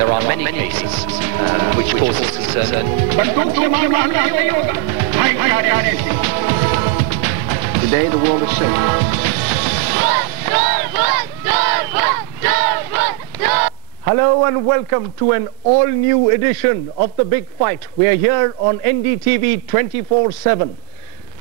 There are many cases which cause us concern. Today the world is safe. Hello and welcome to an all-new edition of The Big Fight. We are here on Ndtv 24/7.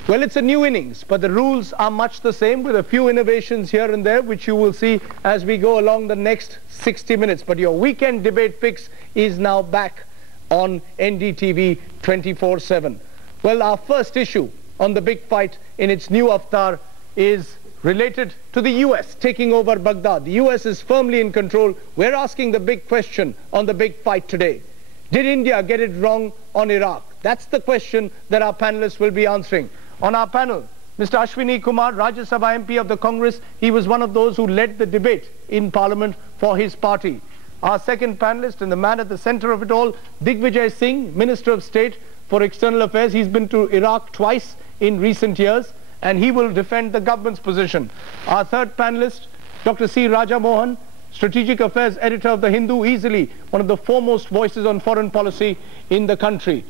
Well, it's a new innings, but the rules are much the same with a few innovations here and there, which you will see as we go along the next 60 minutes. But your weekend debate fix is now back on Ndtv 24/7. Well, our first issue on The Big Fight in its new avatar is related to the US taking over Baghdad. The US is firmly in control. We're asking the big question on The Big Fight today. Did India get it wrong on Iraq? That's the question that our panelists will be answering. On our panel, Mr. Ashwini Kumar, Rajya Sabha MP of the Congress. He was one of those who led the debate in Parliament for his party. Our second panelist and the man at the center of it all, Digvijay Singh, Minister of State for External Affairs. He's been to Iraq twice in recent years, and he will defend the government's position. Our third panelist, Dr. C. Raja Mohan, Strategic Affairs Editor of The Hindu, easily one of the foremost voices on foreign policy in the country.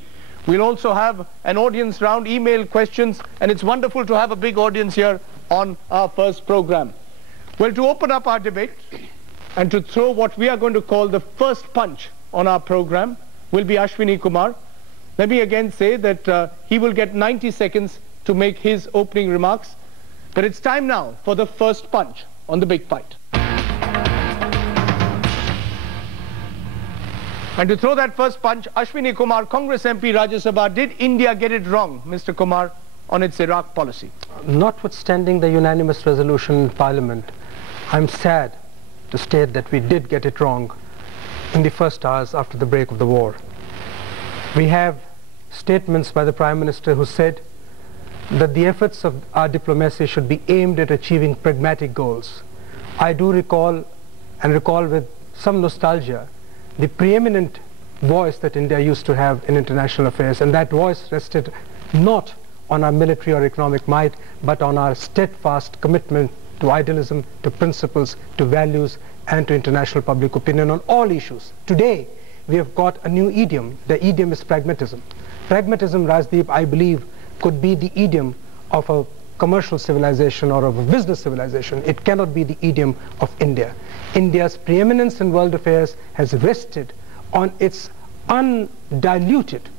We'll also have an audience round, email questions, and it's wonderful to have a big audience here on our first program. Well, to open up our debate and to throw what we are going to call the first punch on our program will be Ashwini Kumar. Let me again say that he will get 90 seconds to make his opening remarks. But it's time now for the first punch on The Big Fight. And to throw that first punch, Ashwini Kumar, Congress MP, Rajya Sabha, did India get it wrong, Mr. Kumar, on its Iraq policy? Notwithstanding the unanimous resolution in Parliament, I'm sad to state that we did get it wrong in the first hours after the break of the war. We have statements by the Prime Minister who said that the efforts of our diplomacy should be aimed at achieving pragmatic goals. I do recall with some nostalgia the preeminent voice that India used to have in international affairs, and that voice rested not on our military or economic might, but on our steadfast commitment to idealism, to principles, to values, and to international public opinion on all issues. Today, we have got a new idiom. The idiom is pragmatism. Pragmatism, Rajdeep, I believe, could be the idiom of a commercial civilization or of a business civilization. It cannot be the idiom of India. India's preeminence in world affairs has rested on its undiluted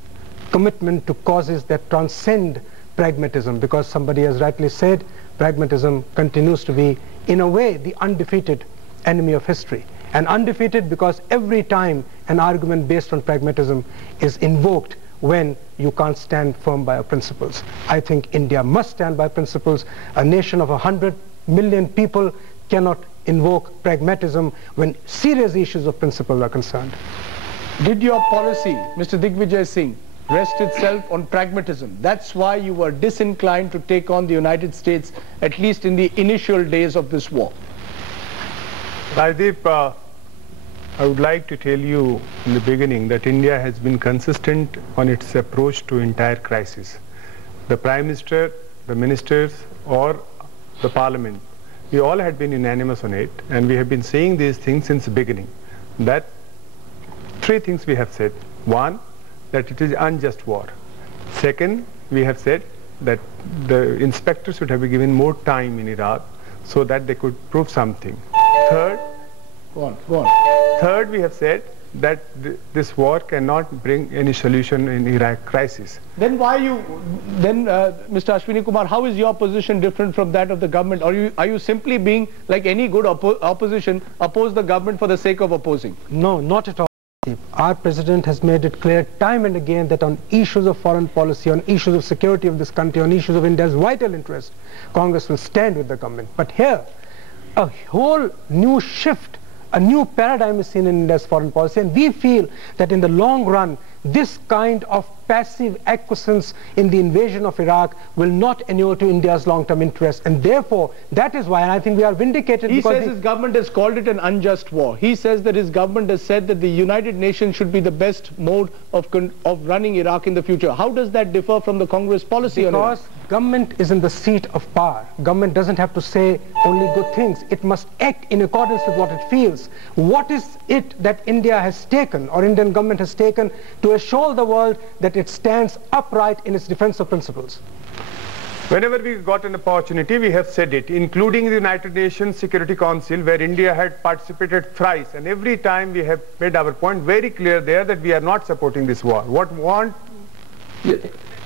commitment to causes that transcend pragmatism, because somebody has rightly said, pragmatism continues to be, in a way, the undefeated enemy of history. And undefeated because every time an argument based on pragmatism is invoked when you can't stand firm by your principles. I think India must stand by principles. A nation of 100 million people cannot invoke pragmatism when serious issues of principle are concerned. Did your policy, Mr. Digvijay Singh, rest itself on pragmatism? That's why you were disinclined to take on the United States, at least in the initial days of this war. Rajdeep, I would like to tell you in the beginning that India has been consistent on its approach to entire crisis. The Prime Minister, the ministers, or the Parliament, we all had been unanimous on it, and we have been saying these things since the beginning. That three things we have said. One, that it is unjust war. Second, we have said that the inspectors should have been given more time in Iraq so that they could prove something. Third, Go on. Third, we have said that this war cannot bring any solution in Iraq crisis. Then Mr. Ashwini Kumar, how is your position different from that of the government? Are you simply being, like any good opposition, oppose the government for the sake of opposing? No, not at all. Our President has made it clear time and again that on issues of foreign policy, on issues of security of this country, on issues of India's vital interest, Congress will stand with the government. But here, a whole new shift, a new paradigm is seen in India's foreign policy, and we feel that in the long run, this kind of passive acquiescence in the invasion of Iraq will not inure to India's long-term interest, and therefore, that is why, and I think we are vindicated. He says his government has called it an unjust war. He says that his government has said that the United Nations should be the best mode of running Iraq in the future. How does that differ from the Congress policy on Iraq? government is in the seat of power. Government doesn't have to say only good things. It must act in accordance with what it feels. What is it that India has taken, or Indian government has taken, to assure the world that it stands upright in its defense of principles? Whenever we got an opportunity, we have said it, including the United Nations Security Council, where India had participated thrice, and every time we have made our point very clear there that we are not supporting this war.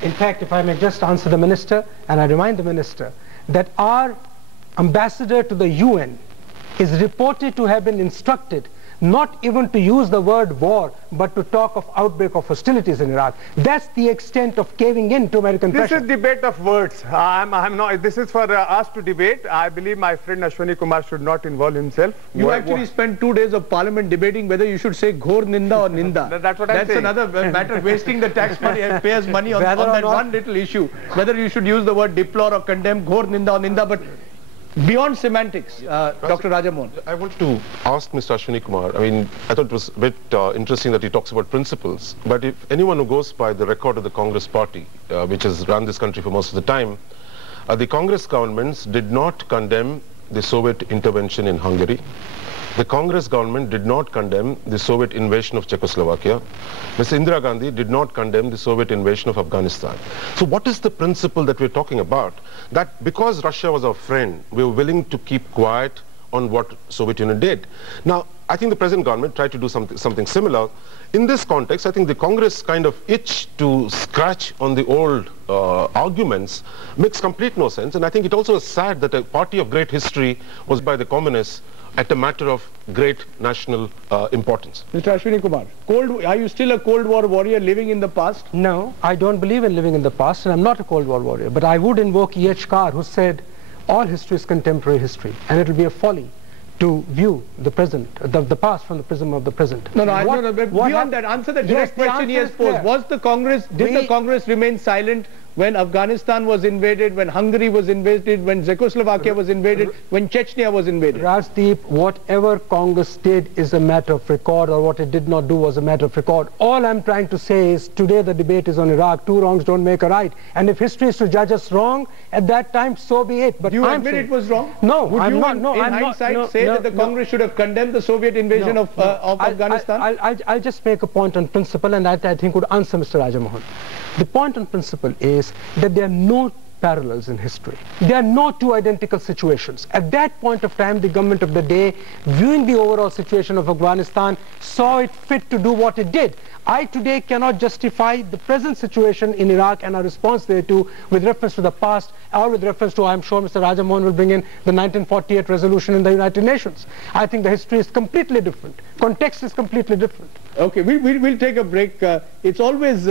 In fact, if I may just answer the minister, and I remind the minister that our ambassador to the UN is reported to have been instructed not even to use the word war, but to talk of outbreak of hostilities in Iraq. That's the extent of caving in to American pressure. This is debate of words. I'm not. This is for us to debate. I believe my friend Ashwani Kumar should not involve himself. You actually spent 2 days of Parliament debating whether you should say Ghor Ninda or Ninda. That's what I'm saying. That's another matter, wasting the taxpayers' money on that one little issue. Whether you should use the word deplore or condemn, Ghor Ninda or Ninda, but beyond semantics, Dr. Rajamohan. I want to ask Mr. Ashwani Kumar, I mean, I thought it was a bit interesting that he talks about principles, but if anyone who goes by the record of the Congress party, which has run this country for most of the time, the Congress governments did not condemn the Soviet intervention in Hungary. The Congress government did not condemn the Soviet invasion of Czechoslovakia. Ms. Indira Gandhi did not condemn the Soviet invasion of Afghanistan. So what is the principle that we're talking about? That because Russia was our friend, we were willing to keep quiet on what Soviet Union did. Now, I think the present government tried to do something similar. In this context, I think the Congress kind of itch to scratch on the old arguments makes complete no sense. And I think it also is sad that a party of great history was by the communists at a matter of great national importance. Mr. Ashwani Kumar, are you still a Cold War warrior living in the past? No, I don't believe in living in the past, and I'm not a Cold War warrior. But I would invoke E.H. Carr, who said, all history is contemporary history, and it will be a folly to view the present, the past from the prism of the present. No, beyond that, answer the direct question he has posed. Did the Congress remain silent when Afghanistan was invaded, when Hungary was invaded, when Czechoslovakia was invaded, when Chechnya was invaded? Rajdeep, whatever Congress did is a matter of record, or what it did not do was a matter of record. All I'm trying to say is today the debate is on Iraq. 2 wrongs don't make a right. And if history is to judge us wrong at that time, so be it. But do you admit it was wrong? No, Would I'm you not. No, in I'm hindsight not, say that the Congress should have condemned the Soviet invasion of Afghanistan? I'll just make a point on principle, and that I think would answer Mr. Rajamohan. The point on principle is that there are no parallels in history. There are no 2 identical situations. At that point of time, the government of the day, viewing the overall situation of Afghanistan, saw it fit to do what it did. I today cannot justify the present situation in Iraq and our response thereto with reference to the past, or with reference to, I'm sure Mr. Rajamohan will bring in the 1948 resolution in the United Nations. I think the history is completely different. Context is completely different. Okay, we'll take a break. It's always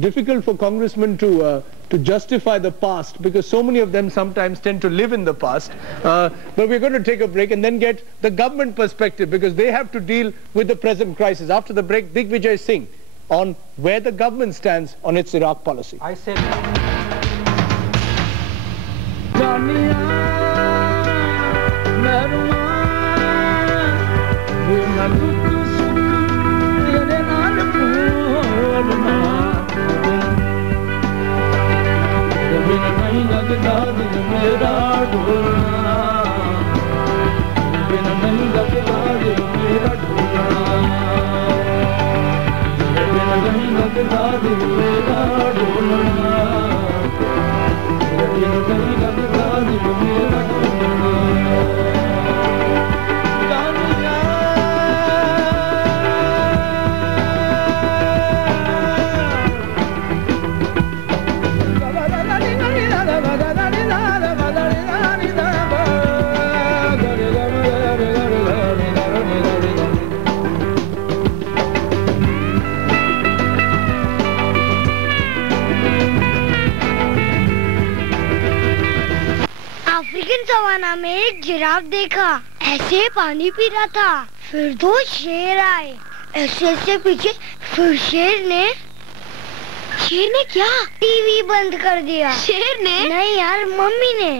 difficult for congressmen to justify the past, because so many of them sometimes tend to live in the past. But we're going to take a break and then get the government perspective, because they have to deal with the present crisis. After the break, Digvijay Singh on where the government stands on its Iraq policy. I said... savanna में एक giraffe देखा, ऐसे पानी P रहा था। फिर 2 शेर आए, ऐसे पीछे। फिर शेर ने क्या? टीवी बंद कर दिया। शेर ने? नहीं यार, मम्मी ने।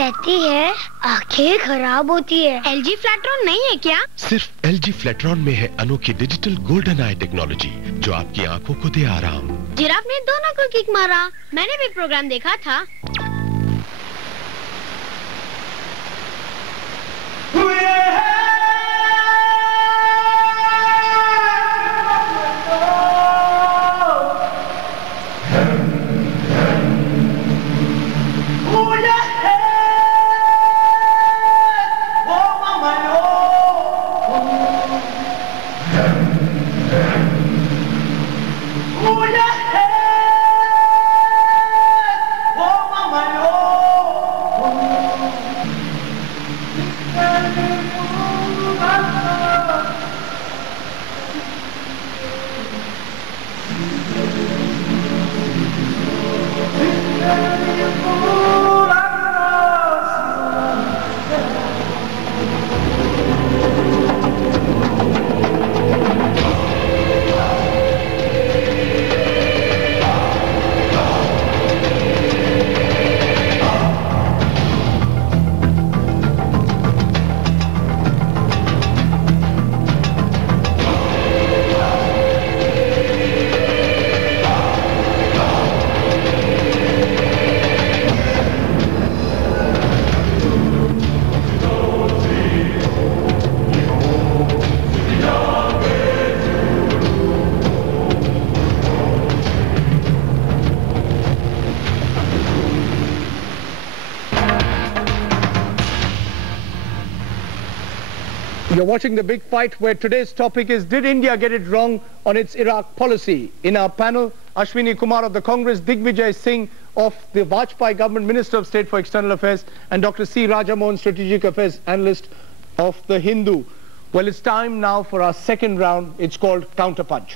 कहती है आंखें खराब होती है। LG फ्लैट्रॉन नहीं है क्या? सिर्फ LG फ्लैट्रॉन में है अनोखी डिजिटल गोल्डन आई टेक्नोलॉजी जो आपकी आंखों को दे आराम। जिराफ ने दोनों को किक मारा। मैंने भी प्रोग्राम देखा था। You're watching The Big Fight, where today's topic is, did India get it wrong on its Iraq policy? In our panel, Ashwini Kumar of the Congress, Digvijay Singh of the Vajpayee government, Minister of State for External Affairs, and Dr. C. Rajamohan, Strategic Affairs Analyst of The Hindu. Well, it's time now for our second round. It's called Counterpunch.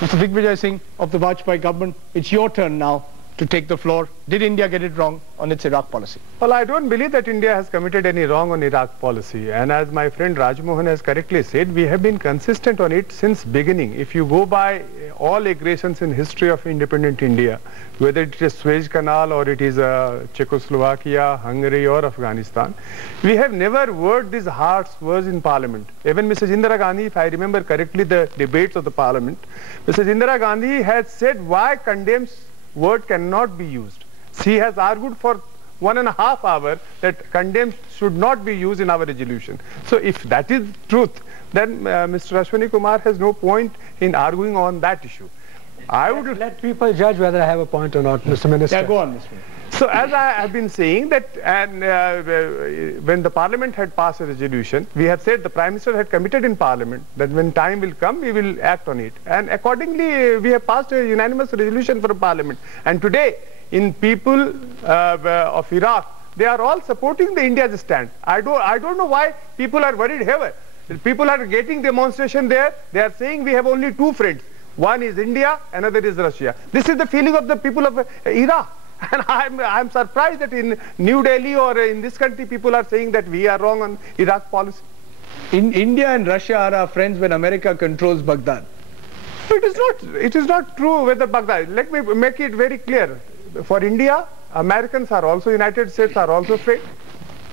Mr. Digvijay Singh of the Vajpayee government, it's your turn now to take the floor. Did India get it wrong on its Iraq policy? Well, I don't believe that India has committed any wrong on Iraq policy. And as my friend Rajmohan has correctly said, we have been consistent on it since beginning. If you go by all aggressions in history of independent India, whether it is Suez Canal or it is Czechoslovakia, Hungary or Afghanistan, we have never worded these harsh words in parliament. Even Mrs. Indira Gandhi, if I remember correctly the debates of the parliament, Mrs. Indira Gandhi has said why condemns word cannot be used. She has argued for 1.5 hours that condemns should not be used in our resolution. So if that is truth, then Mr. Ashwini Kumar has no point in arguing on that issue. I would let people judge whether I have a point or not, Mr. Minister. Yeah, go on, Mr. Minister. So as I have been saying that, and when the parliament had passed a resolution, we have said the Prime Minister had committed in parliament that when time will come, we will act on it. And accordingly, we have passed a unanimous resolution for parliament. And today, in people of Iraq, they are all supporting the India's stand. I don't know why people are worried here. People are getting demonstration there. They are saying we have only two friends. One is India, another is Russia. This is the feeling of the people of Iraq. And I'm surprised that in New Delhi or in this country people are saying that we are wrong on Iraq policy. In India and Russia are our friends when America controls Baghdad. It is not true whether Baghdad. Let me make it very clear. For India, Americans are also, United States are also friends.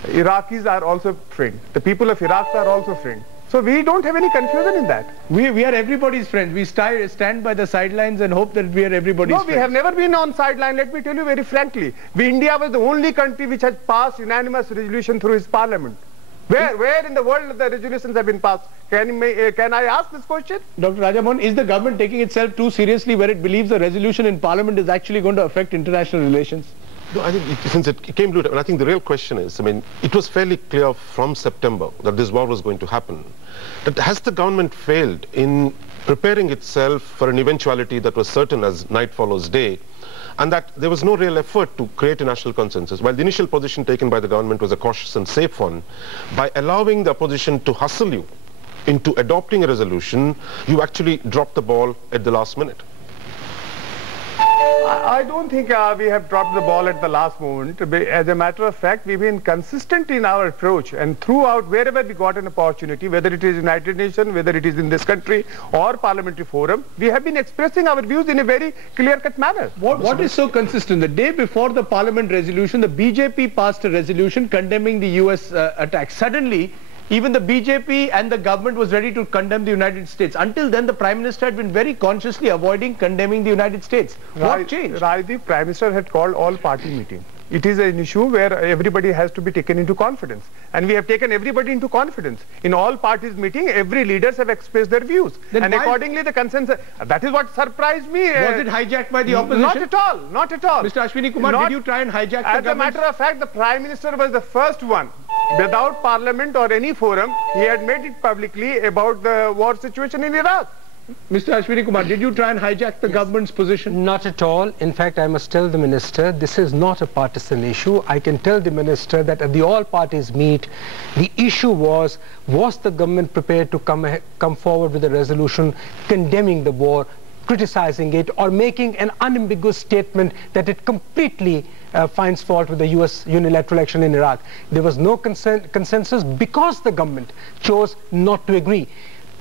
Iraqis are also friends. The people of Iraq are also friends. So we don't have any confusion in that. We are everybody's friends. We stand by the sidelines and hope that we are everybody's friends. No, we have never been on sideline. Let me tell you very frankly. India was the only country which has passed unanimous resolution through its parliament. Where in the world the resolutions have been passed? Can I ask this question? Dr. Rajamohan, is the government taking itself too seriously where it believes the resolution in parliament is actually going to affect international relations? No, I think since it came to it, and I think the real question is, it was fairly clear from September that this war was going to happen. But has the government failed in preparing itself for an eventuality that was certain as night follows day, and that there was no real effort to create a national consensus? While the initial position taken by the government was a cautious and safe one, by allowing the opposition to hustle you into adopting a resolution, you actually dropped the ball at the last minute. I don't think we have dropped the ball at the last moment. As a matter of fact, we've been consistent in our approach, and throughout, wherever we got an opportunity, whether it is United Nations, whether it is in this country or parliamentary forum, we have been expressing our views in a very clear-cut manner. What is so consistent? The day before the parliament resolution, the BJP passed a resolution condemning the US attack. Suddenly, even the BJP and the government was ready to condemn the United States. Until then, the Prime Minister had been very consciously avoiding condemning the United States. What changed? The Prime Minister had called all-party meeting. It is an issue where everybody has to be taken into confidence. And we have taken everybody into confidence. In all parties meeting, every leaders have expressed their views. And accordingly, the consensus, that is what surprised me. Was it hijacked by the opposition? Not at all. Not at all. Mr. Ashwini Kumar, did you try and hijack the government? As a matter of fact, the Prime Minister was the first one. Without parliament or any forum, he had made it publicly about the war situation in Iraq. Mr. Ashwini Kumar, did you try and hijack the government's position? Not at all. In fact, I must tell the minister, this is not a partisan issue. I can tell the minister that at the all parties meet, the issue was the government prepared to come forward with a resolution condemning the war, criticizing it, or making an unambiguous statement that it completely finds fault with the US unilateral action in Iraq. There was no consensus because the government chose not to agree.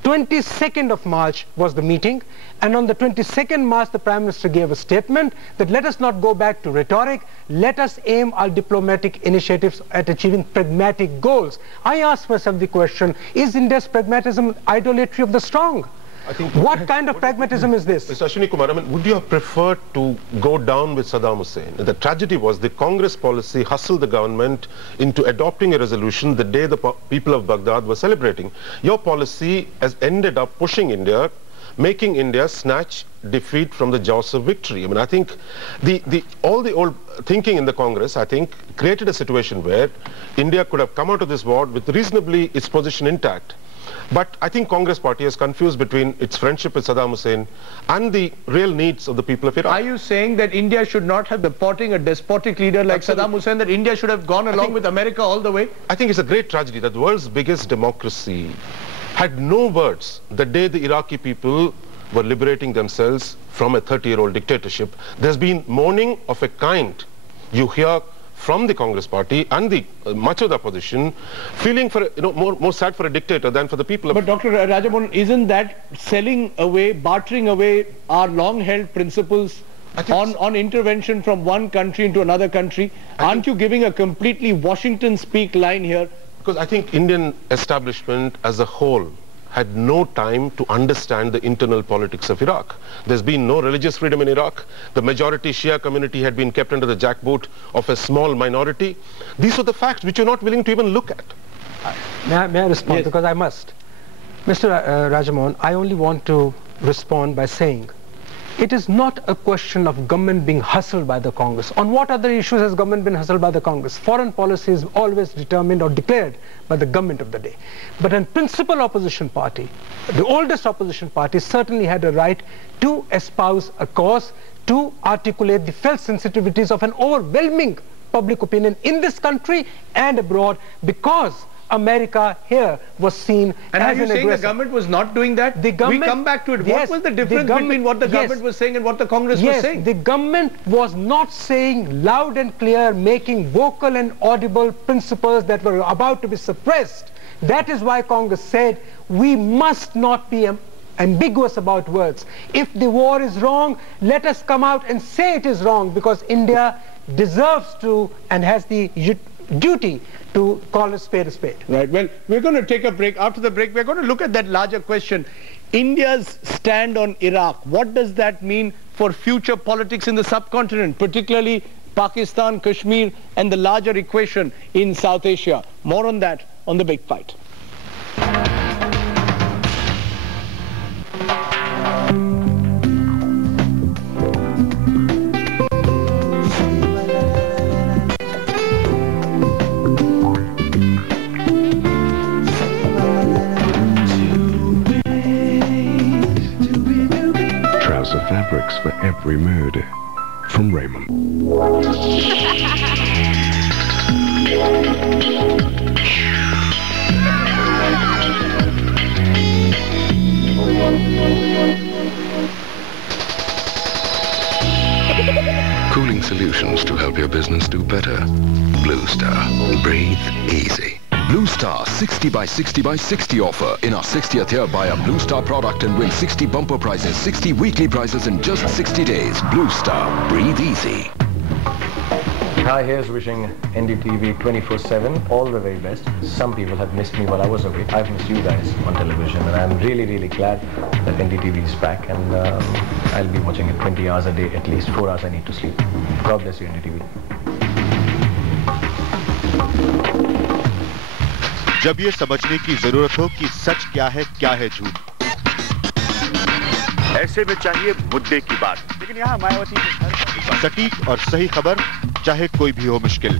22nd of March was the meeting, and on the 22nd March the Prime Minister gave a statement that let us not go back to rhetoric, let us aim our diplomatic initiatives at achieving pragmatic goals. I asked myself the question, is India's pragmatism idolatry of the strong? What kind of pragmatism is this? Mr. Ashwini Kumar, would you have preferred to go down with Saddam Hussein? The tragedy was the Congress policy hustled the government into adopting a resolution the day the people of Baghdad were celebrating. Your policy has ended up pushing India, making India snatch defeat from the jaws of victory. I think all the old thinking in the Congress, I think, created a situation where India could have come out of this war with reasonably its position intact. But I think Congress party has confused between its friendship with Saddam Hussein and the real needs of the people of Iraq. Are you saying that India should not have supporting a despotic leader like Saddam Hussein, that India should have gone along with America all the way? I think it's a great tragedy that the world's biggest democracy had no words the day the Iraqi people were liberating themselves from a 30-year-old dictatorship. There's been mourning of a kind you hear from the Congress party and the much of the opposition, feeling for more sad for a dictator than for the people. But Dr. Rajamohan, isn't that selling away, bartering away our long-held principles on intervention from one country into another country? Aren't you giving a completely Washington-speak line here? Because I think Indian establishment as a whole had no time to understand the internal politics of Iraq. There's been no religious freedom in Iraq. The majority Shia community had been kept under the jackboot of a small minority. These are the facts which you're not willing to even look at. May I respond? Yes. Because I must. Mr. Rajamohan, I only want to respond by saying it is not a question of government being hustled by the Congress. On what other issues has government been hustled by the Congress? Foreign policy is always determined or declared by the government of the day. But a principal opposition party, the oldest opposition party, certainly had a right to espouse a cause, to articulate the felt sensitivities of an overwhelming public opinion in this country and abroad, because America here was seen as an aggressor. And are you saying the government was not doing that? The government, we come back to it. Yes, what was the difference between what the government was saying and what the Congress was saying? The government was not saying loud and clear, making vocal and audible principles that were about to be suppressed. That is why Congress said we must not be ambiguous about words. If the war is wrong, let us come out and say it is wrong, because India deserves to and has the duty to call a spade a spade. Right. Well, we're going to take a break. After the break, we're going to look at that larger question. India's stand on Iraq. What does that mean for future politics in the subcontinent, particularly Pakistan, Kashmir, and the larger equation in South Asia? More on that on The Big Fight. Fabrics for every mood, from Raymond. solutions to help your business do better. Blue Star. Breathe easy. Blue Star 60 by 60 by 60 offer. In our 60th year, buy a Blue Star product and win 60 bumper prizes, 60 weekly prizes in just 60 days. Blue Star. Breathe easy. Hi, here's wishing Ndtv 24/7 all the very best. Some people have missed me while I was away. I've missed you guys on television, and I'm really, really glad that Ndtv is back, and I'll be watching it 20 hours a day at least. 4 hours I need to sleep. God bless you, Ndtv. जब ये समझने की जरूरत हो कि सच क्या है झूठ, ऐसे में चाहिए मुद्दे की बात, लेकिन यहाँ मायावती सटीक और सही खबर, चाहे कोई भी हो मुश्किल,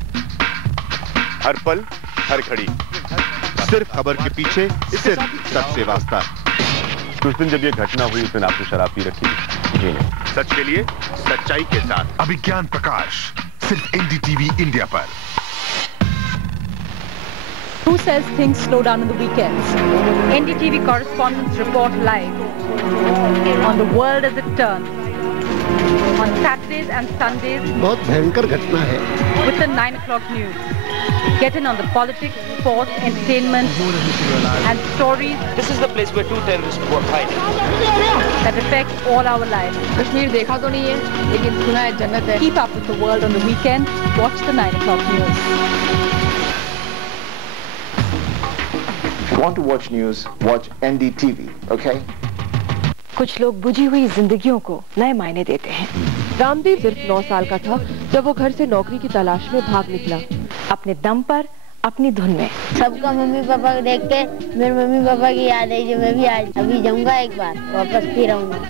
हर पल हर घड़ी, सिर्फ खबर के पीछे सिर्फ सच से वास्ता। उस दिन जब ये घटना हुई उस दिन आपने शराब पी रखी थी? जी नहीं। सच के लिए सच्चाई के साथ अभिज्ञान प्रकाश सिर्फ एनडीटीवी इंडिया पर। Who says things slow down on the weekends? NDTV correspondents report live on the world as it turns. On Saturdays and Sundays, बहुत भयंकर घटना है. With the 9 o'clock news. Get in on the politics, sports, entertainment, and stories. This is the place where two terrorists were fighting. That affect all our lives. Kashmir देखा तो नहीं है, लेकिन सुना है जन्नत है. Keep up with the world on the weekend. Watch the 9 o'clock news. If you want to watch news, watch NDTV, okay? कुछ लोग बुझी हुई जिंदगियों को नए मायने देते हैं। रामदेव सिर्फ 9 साल का था जब वो घर से नौकरी की तलाश में भाग निकला, अपने दम पर, अपनी धुन में। सबका मम्मी पापा को देख के मेरे मम्मी पापा की याद आई, जो मैं भी आज अभी जाऊंगा एक बार, वापस फिर आऊंगा।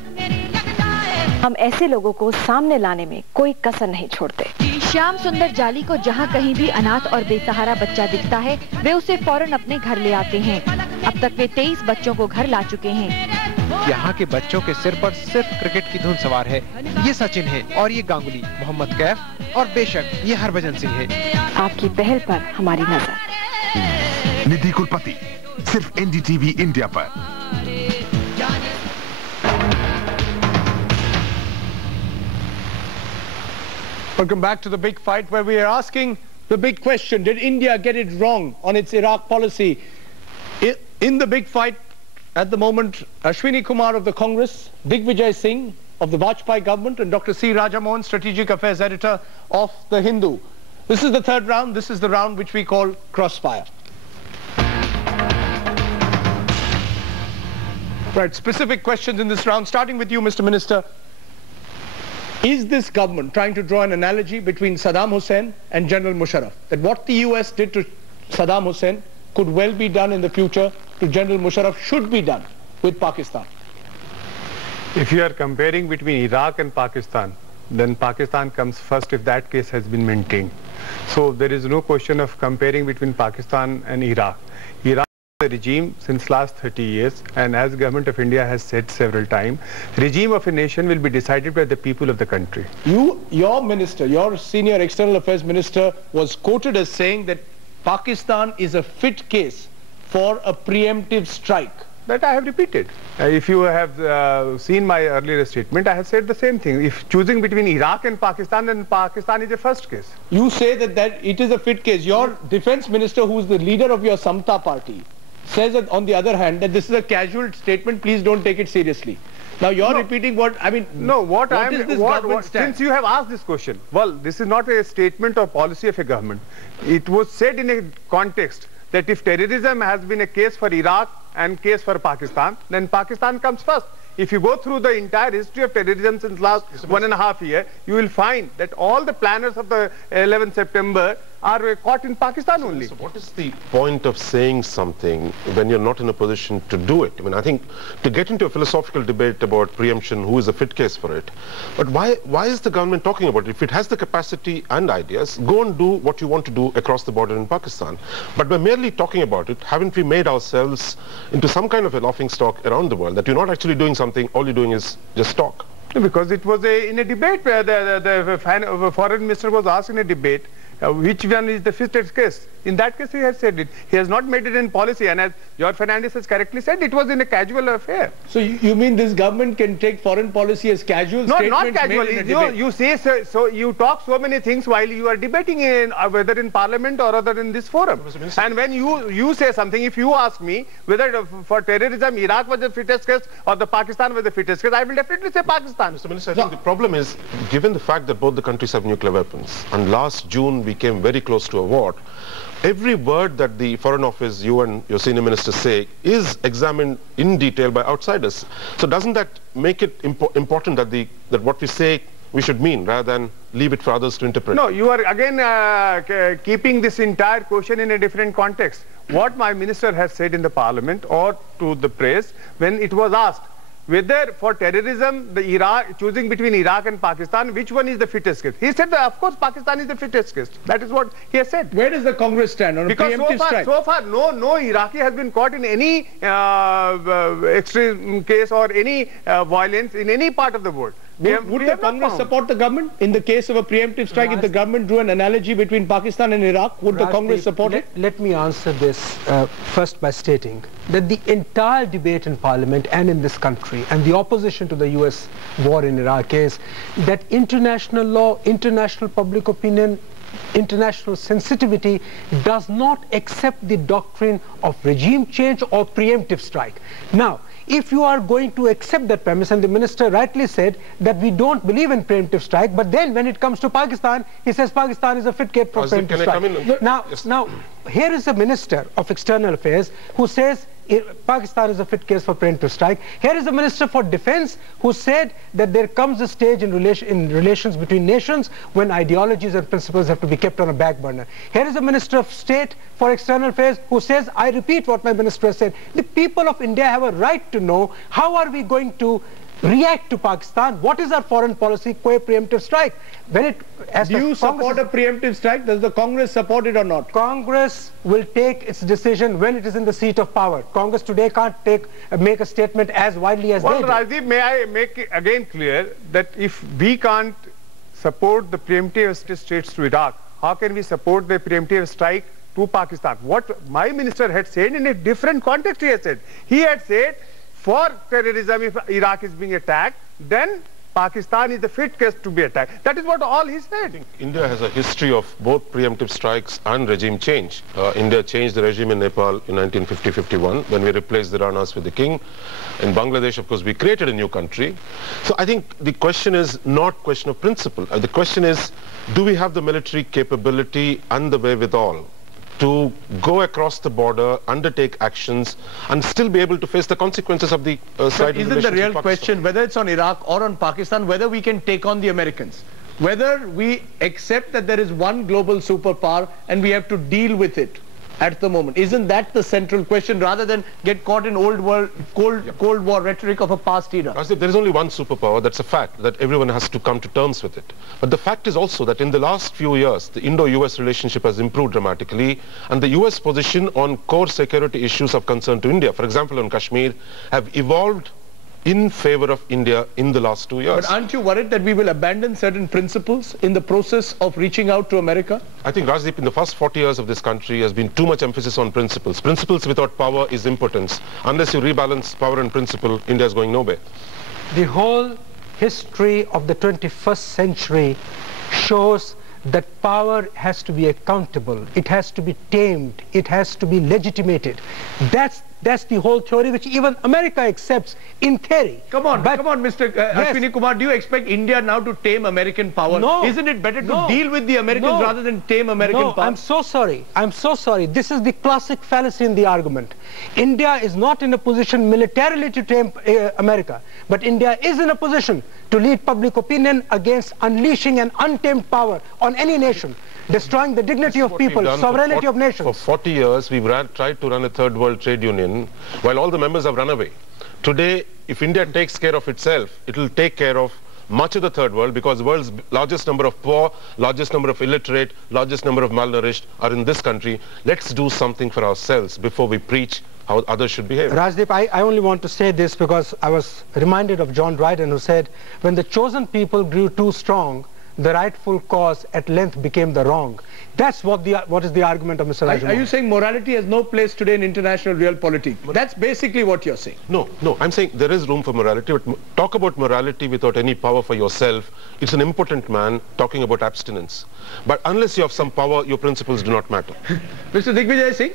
हम ऐसे लोगों को सामने लाने में कोई कसर नहीं छोड़ते। श्याम सुंदर जाली को जहां कहीं भी अनाथ और बेसहारा बच्चा दिखता है, वे उसे फौरन अपने घर ले आते हैं। अब तक वे 23 बच्चों को घर ला चुके हैं। यहाँ के बच्चों के सिर पर सिर्फ क्रिकेट की धुन सवार है। ये सचिन है और ये गांगुली, मोहम्मद कैफ और बेशक ये हरभजन सिंह है। आपकी पहल पर हमारी नजर। निधि कुलपति सिर्फ एनडीटीवी इंडिया पर। Welcome back to the big fight, where we are asking the big question: did India get it wrong on its Iraq policy? In the big fight at the moment, Ashwini Kumar of the Congress, Digvijay Singh of the Vajpayee government, and Dr. C. Rajamohan, Strategic Affairs Editor of The Hindu. This is the third round. This is the round which we call Crossfire. Right, specific questions in this round, starting with you, Mr. Minister. Is this government trying to draw an analogy between Saddam Hussein and General Musharraf? That what the US did to Saddam Hussein could well be done in the future to General Musharraf, should be done with Pakistan? If you are comparing between Iraq and Pakistan, then Pakistan comes first if that case has been maintained. So there is no question of comparing between Pakistan and Iraq. Iraq is a regime since last 30 years, and as Government of India has said several times, regime of a nation will be decided by the people of the country. Your minister, your senior external affairs minister, was quoted as saying that Pakistan is a fit case for a preemptive strike. That I have repeated. If you have seen my earlier statement, I have said the same thing. If choosing between Iraq and Pakistan, then Pakistan is a first case. You say that it is a fit case. Your defense minister, who is the leader of your Samta party, says that, on the other hand, that this is a casual statement, please don't take it seriously. Now you're repeating what, I mean, no, what is this government stand? Since you have asked this question, well, this is not a statement or policy of a government. It was said in a context that if terrorism has been a case for Iraq and case for Pakistan, then Pakistan comes first. If you go through the entire history of terrorism since last 1.5 years, you will find that all the planners of the 11th September are caught in Pakistan only. So what is the point of saying something when you're not in a position to do it? I mean, I think to get into a philosophical debate about preemption, who is a fit case for it, but why is the government talking about it? If it has the capacity and ideas, go and do what you want to do across the border in Pakistan. But by merely talking about it, haven't we made ourselves into some kind of a laughing stock around the world, that you're not actually doing something, all you're doing is just talk? Because it was in a debate where the foreign minister was asked in a debate which one is the fittest case. In that case, he has said it. He has not made it in policy, and as George Fernandez has correctly said, it was in a casual affair. So you mean this government can take foreign policy as casual no, statements? Not casual. Made in a debate? You say so. You talk so many things while you are debating in whether in Parliament or other in this forum. And when you say something, if you ask me whether for terrorism Iraq was the fittest case or the Pakistan was the fittest case, I will definitely say Pakistan. Mr. Minister, I think the problem is, given the fact that both the countries have nuclear weapons, and last June we came very close to a war, every word that the Foreign Office, you and your senior ministers say, is examined in detail by outsiders. So doesn't that make it important that what we say we should mean, rather than leave it for others to interpret? No, you are again keeping this entire question in a different context. What my minister has said in the Parliament or to the press when it was asked whether for terrorism, choosing between Iraq and Pakistan, which one is the fittest case? He said that of course Pakistan is the fittest case. That is what he has said. Where does the Congress stand on a preemptive strike? So far, no Iraqi has been caught in any extreme case or any violence in any part of the world. Would the Congress support the government in the case of a preemptive strike? If the government drew an analogy between Pakistan and Iraq, would the Congress support it? Let me answer this first by stating that the entire debate in Parliament and in this country and the opposition to the US war in Iraq is that international law, international public opinion, international sensitivity does not accept the doctrine of regime change or preemptive strike. Now, if you are going to accept that premise, and the minister rightly said that we don't believe in preemptive strike, but then when it comes to Pakistan, he says Pakistan is a fit case for preemptive strike. Now, here is a minister of external affairs who says Pakistan is a fit case for preemptive strike. Here is the Minister for Defense who said that there comes a stage in relations between nations when ideologies and principles have to be kept on a back burner. Here is the Minister of State for External Affairs who says, I repeat what my minister has said, the people of India have a right to know how are we going to react to Pakistan, what is our foreign policy, preemptive strike. Do you support a preemptive strike? Does the Congress support it or not? Congress will take its decision when it is in the seat of power. Congress today can't make a statement as widely as they do. Well, Rajiv, may I make it again clear that if we can't support the preemptive strikes to Iraq, how can we support the preemptive strike to Pakistan? What my minister had said in a different context, he had said for terrorism, if Iraq is being attacked, then Pakistan is the fit case to be attacked. That is what all he said. I think India has a history of both preemptive strikes and regime change. India changed the regime in Nepal in 1950-51 when we replaced the Ranas with the king. In Bangladesh, of course, we created a new country. So I think the question is not question of principle. The question is, do we have the military capability and the wherewithal to go across the border, undertake actions, and still be able to face the consequences of the side. Isn't the real question, whether it's on Iraq or on Pakistan, whether we can take on the Americans? Whether we accept that there is one global superpower and we have to deal with it at the moment. Isn't that the central question, rather than get caught in Cold War rhetoric of a past era? There is only one superpower. That's a fact that everyone has to come to terms with it. But the fact is also that in the last few years, the Indo-US relationship has improved dramatically, and the US position on core security issues of concern to India, for example on Kashmir, have evolved in favor of India in the last 2 years. But aren't you worried that we will abandon certain principles in the process of reaching out to America? I think, Rajdeep, in the first 40 years of this country has been too much emphasis on principles. Principles without power is impotence. Unless you rebalance power and principle, India is going nowhere. The whole history of the 21st century shows that power has to be accountable, it has to be tamed, it has to be legitimated. That's the whole theory which even America accepts in theory. Come on, Mr. Ashwini Kumar, do you expect India now to tame American power? No. Isn't it better to deal with the Americans rather than tame American power? I'm so sorry. I'm so sorry. This is the classic fallacy in the argument. India is not in a position militarily to tame America, but India is in a position to lead public opinion against unleashing an untamed power on any nation, destroying the dignity of people, sovereignty of nations. For 40 years, we've tried to run a third world trade union while all the members have run away. Today, if India takes care of itself, it will take care of much of the third world, because the world's largest number of poor, largest number of illiterate, largest number of malnourished are in this country. Let's do something for ourselves before we preach how others should behave. Rajdeep, I only want to say this because I was reminded of John Dryden, who said, when the chosen people grew too strong, the rightful cause at length became the wrong. That's what is the argument of Mr. Rajkumar. Are you saying morality has no place today in international realpolitik? That's basically what you're saying. No, I'm saying there is room for morality, but talk about morality without any power for yourself. It's an impotent man talking about abstinence. But unless you have some power, your principles do not matter. Mr. Digvijay Singh,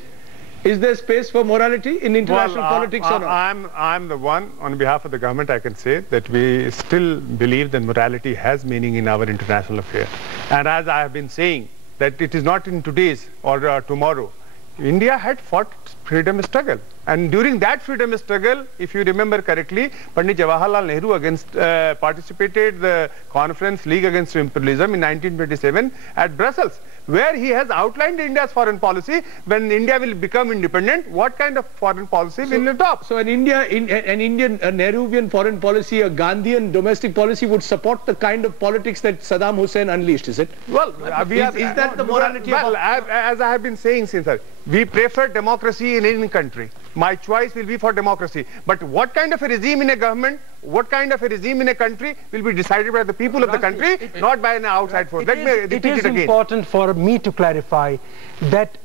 is there space for morality in international politics or not? I'm the one, on behalf of the government, I can say that we still believe that morality has meaning in our international affair. And as I have been saying, that it is not in today's or tomorrow. India had fought freedom struggle. And during that freedom struggle, if you remember correctly, Pandit Jawaharlal Nehru participated the Conference League Against Imperialism in 1927 at Brussels, where he has outlined India's foreign policy. When India will become independent, what kind of foreign policy will adopt? So an Indian Nehruvian foreign policy, a Gandhian domestic policy would support the kind of politics that Saddam Hussein unleashed, is it? Well, is that the morality? Well, as I have been saying since, we prefer democracy in any country. My choice will be for democracy. But what kind of a regime in a government, what kind of a regime in a country will be decided by the people of the country, not by an outside force. Let me repeat it again. It is important for me to clarify that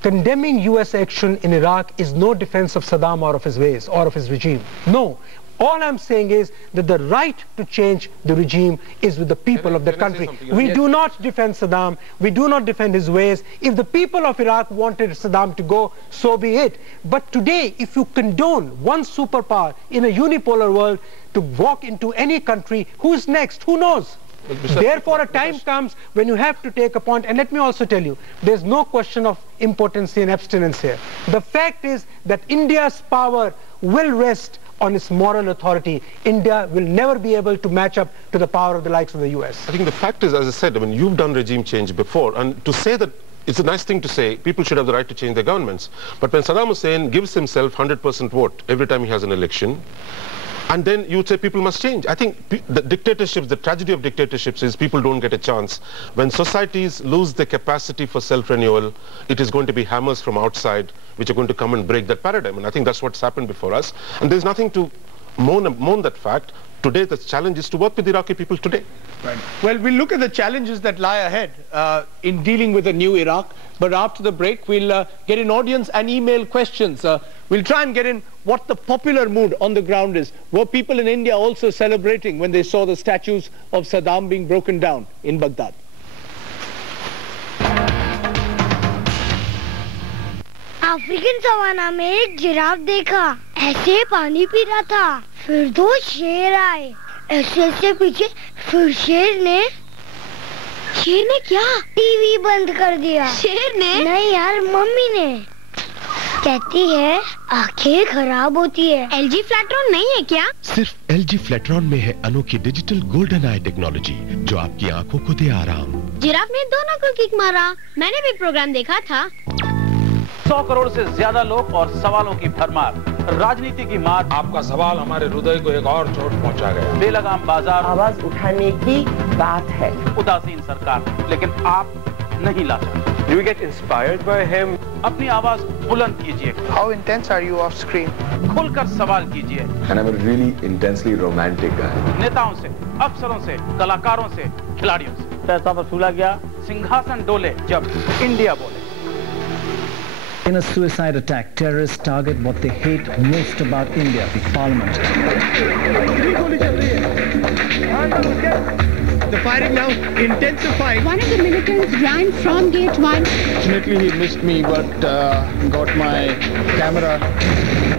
condemning US action in Iraq is no defense of Saddam or of his ways or of his regime. No. All I'm saying is that the right to change the regime is with the people of that country. We do not defend Saddam. We do not defend his ways. If the people of Iraq wanted Saddam to go, so be it. But today, if you condone one superpower in a unipolar world to walk into any country, who's next? Who knows? Therefore, a time comes when you have to take a point. And let me also tell you, there's no question of impotency and abstinence here. The fact is that India's power will rest on its moral authority. India will never be able to match up to the power of the likes of the US. I think the fact is, as I said, you've done regime change before, and to say that it's a nice thing to say, people should have the right to change their governments. But when Saddam Hussein gives himself 100% vote every time he has an election, and then you would say people must change. I think the dictatorships, the tragedy of dictatorships is people don't get a chance. When societies lose the capacity for self-renewal, it is going to be hammers from outside which are going to come and break that paradigm. And I think that's what's happened before us. And there's nothing to moan that fact. Today, the challenge is to work with the Iraqi people today. Right. Well, we'll look at the challenges that lie ahead in dealing with a new Iraq. But after the break, we'll get in audience and email questions. We'll try and get in what the popular mood on the ground is. Were people in India also celebrating when they saw the statues of Saddam being broken down in Baghdad? African savanna में एक giraffe देखा, ऐसे पानी P रहा था, फिर दो शेर आए, ऐसे पीछे, फिर शेर ने क्या? टीवी बंद कर दिया। शेर ने? नहीं यार, मम्मी ने। कहती है आंखें खराब होती है। LG फ्लैट्रॉन नहीं है क्या? सिर्फ LG फ्लैट्रॉन में है अनोखी डिजिटल गोल्डन आई टेक्नोलॉजी जो आपकी आंखों को दे आराम। जिराफ ने दोनों को किक मारा। मैंने भी प्रोग्राम देखा था। 100 करोड़ से ज्यादा लोग और सवालों की भरमार, राजनीति की मार। आपका सवाल हमारे हृदय को एक और चोट पहुंचा गया। बेलगाम बाजार, आवाज उठाने की बात है। उदासीन सरकार, लेकिन आप नहीं ला सकते। Do you get inspired by him? अपनी आवाज बुलंद कीजिए। How intense are you off screen? खुलकर सवाल कीजिए। And I'm a really intensely romantic guy. नेताओं से, अफसरों से, कलाकारों से, खिलाड़ियों से। पैसा वसूला गया, सिंहासन डोले जब इंडिया बोले। In a suicide attack, terrorists target what they hate most about India, the parliament. The firing now intensifying. One of the militants ran from gate 1. Fortunately, he missed me, but got my camera.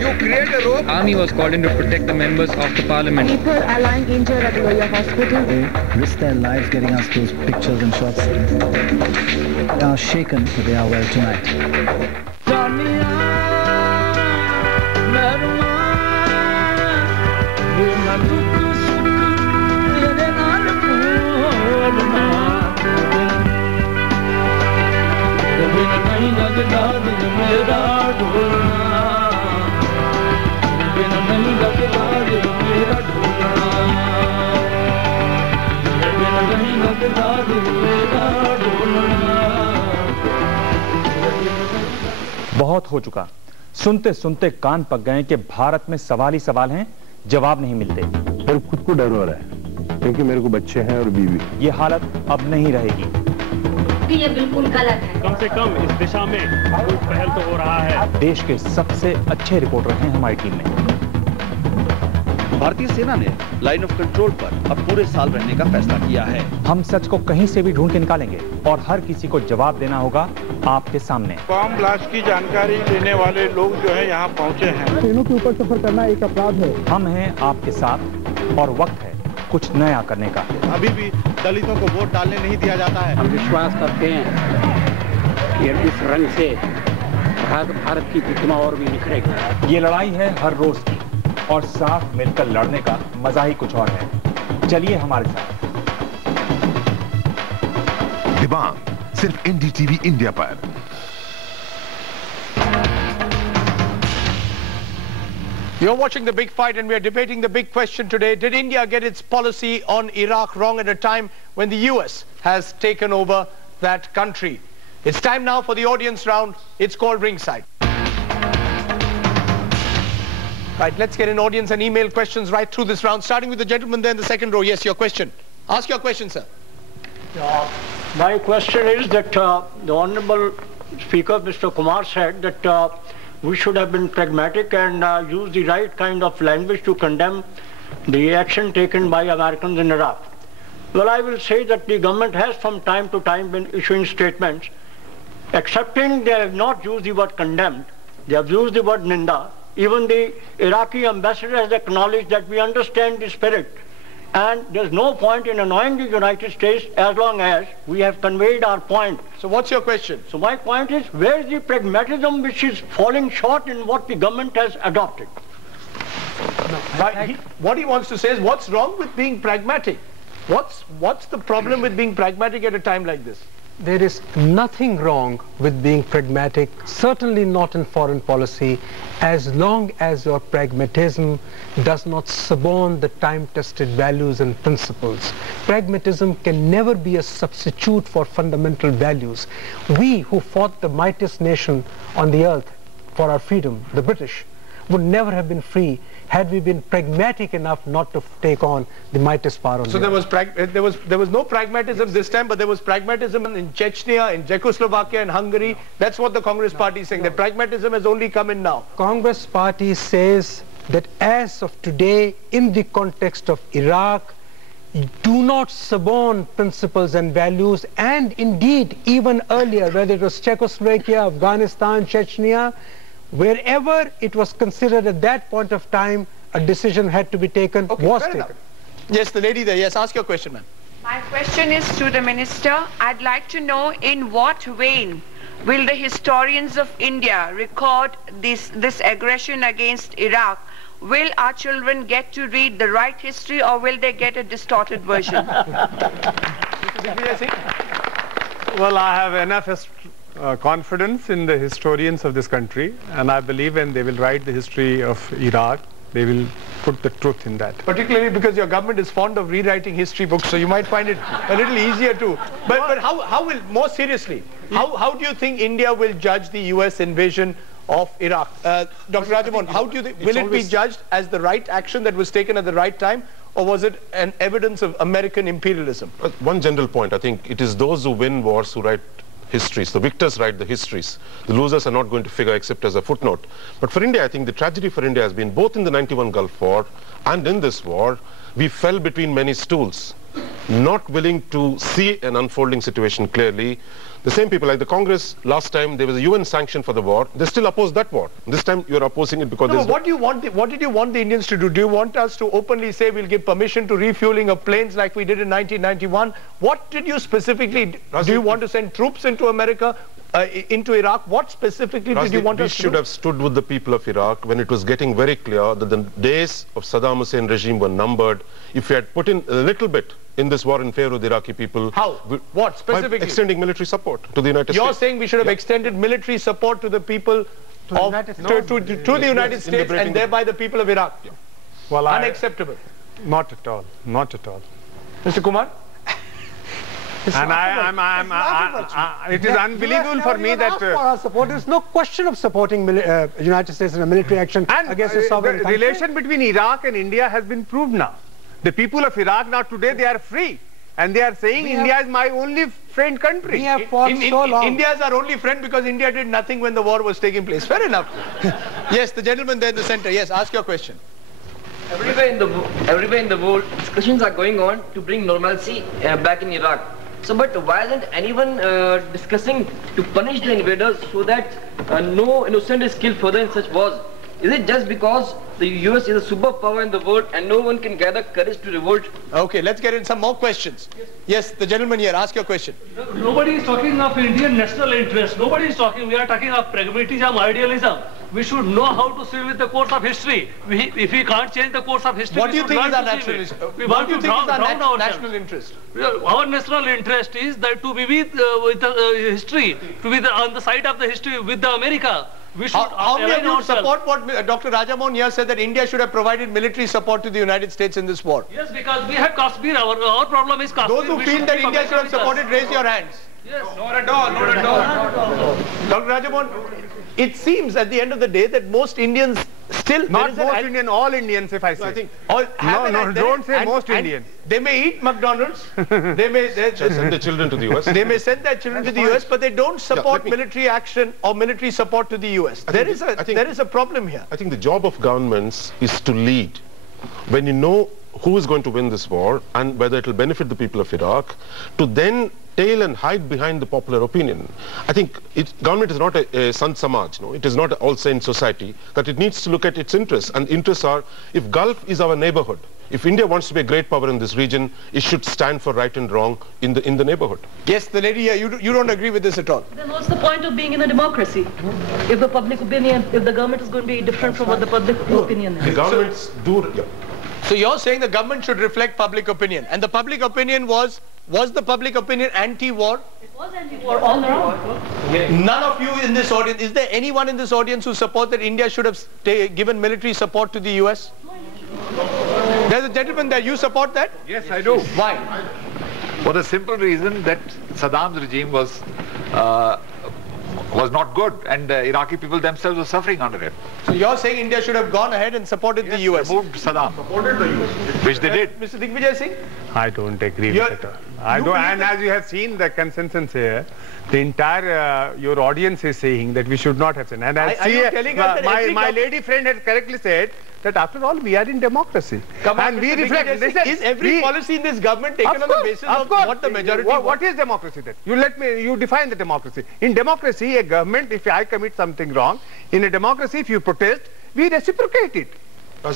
You create a rope. Army was called in to protect the members of the parliament. People are lying injured at Loya Hospital. They risked their lives getting us those pictures and shots. They are shaken, but they are well tonight. बहुत हो चुका। सुनते सुनते कान पक गए कि भारत में सवाल ही सवाल हैं, जवाब नहीं मिलते। सिर्फ खुद को डर हो रहा है। क्योंकि मेरे को बच्चे हैं और बीवी। ये हालत अब नहीं रहेगी। ये बिल्कुल गलत है। कम से कम इस दिशा में कोई पहल तो हो रहा है। देश के सबसे अच्छे रिपोर्टर हैं हमारी टीम में। भारतीय सेना ने लाइन ऑफ कंट्रोल पर अब पूरे साल रहने का फैसला किया है। हम सच को कहीं से भी ढूंढ के निकालेंगे और हर किसी को जवाब देना होगा आपके सामने। बम ब्लास्ट की जानकारी लेने वाले लोग जो है यहाँ पहुँचे हैं। ट्रेनों के ऊपर सफर करना एक अपराध है। हम हैं आपके साथ और वक्त है कुछ नया करने का। अभी भी दलितों को वोट डालने नहीं दिया जाता है। हम विश्वास करते हैं कि इस रंग से भारत की प्रतिमा और भी निखरेगी। ये लड़ाई है हर रोज की और साथ मिलकर लड़ने का मजा ही कुछ और है। चलिए हमारे साथ। दिबांग सिर्फ एनडीटीवी इंडिया पर। You're watching The Big Fight and we are debating the big question today. Did India get its policy on Iraq wrong at a time when the US has taken over that country? It's time now for the audience round. It's called Ringside. Right, let's get an audience and email questions right through this round, starting with the gentleman there in the second row. Yes, your question. Ask your question, sir. My question is that the Honorable Speaker, Mr. Kumar, said that we should have been pragmatic and use the right kind of language to condemn the action taken by Americans in Iraq. Well, I will say that the government has from time to time been issuing statements, accepting they have not used the word condemned, they have used the word ninda. Even the Iraqi ambassador has acknowledged that we understand the spirit and there's no point in annoying the United States as long as we have conveyed our point. So what's your question? So my point is, where is the pragmatism which is falling short in what the government has adopted? What he wants to say is, what's wrong with being pragmatic? What's the problem with being pragmatic at a time like this? There is nothing wrong with being pragmatic, certainly not in foreign policy, as long as your pragmatism does not suborn the time-tested values and principles. Pragmatism can never be a substitute for fundamental values. We who fought the mightiest nation on the earth for our freedom, the British, would never have been free had we been pragmatic enough not to take on the mightiest power on the earth. There was no pragmatism this time, but there was pragmatism in Chechnya, in Czechoslovakia and Hungary. That's what the Congress party is saying, that pragmatism has only come in now. Congress party says that as of today, in the context of Iraq, do not suborn principles and values, and indeed even earlier, whether it was Czechoslovakia, Afghanistan, Chechnya, wherever it was considered at that point of time a decision had to be taken, was taken. Enough. Yes, the lady there. Yes, ask your question, ma'am. My question is to the minister. I'd like to know in what vein will the historians of India record this aggression against Iraq? Will our children get to read the right history or will they get a distorted version? Well, I have enough confidence in the historians of this country, and I believe when they will write the history of Iraq, they will put the truth in that. Particularly because your government is fond of rewriting history books, so you might find it a little easier too. But how will, more seriously, how do you think India will judge the US invasion of Iraq? Dr. Rajamohan, how do you think, will it be judged as the right action that was taken at the right time, or was it an evidence of American imperialism? One general point, I think it is those who win wars who write histories. The victors write the histories. The losers are not going to figure except as a footnote. But for India, I think the tragedy for India has been both in the 91 Gulf War and in this war, we fell between many stools, not willing to see an unfolding situation clearly. The same people, like the Congress, last time there was a UN sanction for the war, they still opposed that war. This time you're opposing it because... No, what did you want the Indians to do? Do you want us to openly say we'll give permission to refueling of planes like we did in 1991? What did you specifically... Do you want to send troops into America, into Iraq? What specifically did you want us to do? We should have stood with the people of Iraq when it was getting very clear that the days of Saddam Hussein regime were numbered. If we had put in a little bit in this war in favor of the Iraqi people. How? What specifically? By extending military support to the United States. You're saying we should have extended military support to the people to the United States and thereby the people of Iraq. Well, unacceptable. Not at all. Not at all. Mr. Kumar? It is unbelievable for me that... For our support. There's no question of supporting United States in a military action against a sovereign country. The relation between Iraq and India has been proved now. The people of Iraq now today, they are free. And they are saying India is my only friend country. We have fought so long. India is our only friend because India did nothing when the war was taking place. Fair enough. Yes, the gentleman there in the center. Yes, ask your question. Everywhere in the world, discussions are going on to bring normalcy back in Iraq. So, but why isn't anyone discussing to punish the invaders so that no innocent is killed further in such wars? Is it just because the US is a superpower in the world and no one can gather courage to revolt? Okay, let's get in some more questions. Yes, the gentleman here, ask your question. Nobody is talking of Indian national interest. Nobody is talking. We are talking of pragmatism, idealism. We should know how to swim with the course of history. If we can't change the course of history, what do you think is our national interest? What do you think is our national interest? Our national interest is that to be with the history, to be on the side of the history with the America. We should how many of you support what Dr. Rajamohan here said, that India should have provided military support to the United States in this war? Yes, because we have Kashmir. Our problem is Kashmir. Those who feel that India should have supported, raise your hands. Yes. Not at all, not at all. Dr. Rajamohan, it seems at the end of the day that most Indians still... Not most Indians, all Indians, if I say. I think don't say most Indians. They may eat McDonald's, they may send their children to the US. They may send their children to the US, but they don't support military action or military support to the US. There is a problem here. I think the job of governments is to lead. When you know who is going to win this war and whether it will benefit the people of Iraq, to then tail and hide behind the popular opinion. I think government is not a Sant Samaj, no? It is not an all-saint society, that it needs to look at its interests. And interests are, if Gulf is our neighborhood, if India wants to be a great power in this region, it should stand for right and wrong in the neighborhood. Yes, the lady here, you don't agree with this at all. Then what's the point of being in a democracy? If the public opinion, if the government is going to be different from what the public opinion is. The governments do... Yeah. So you're saying the government should reflect public opinion. And the public opinion was the public opinion anti-war? It was anti-war all around. None of you in this audience, is there anyone in this audience who supports that India should have given military support to the US? There's a gentleman there, you support that? Yes, I do. Why? For the simple reason that Saddam's regime was not good, and Iraqi people themselves were suffering under it. So you're saying India should have gone ahead and supported the US? Removed Saddam. Supported the US. Which they did. Mr. Digvijay Singh? I don't agree with it. And as you have seen the consensus here, the entire your audience is saying that we should not have seen. And my lady friend had correctly said that after all we are in democracy. And we reflect. Is every policy in this government taken on the basis of what the majority wants? What is democracy then? You define the democracy. In democracy, a government, if I commit something wrong, in a democracy, if you protest, we reciprocate it.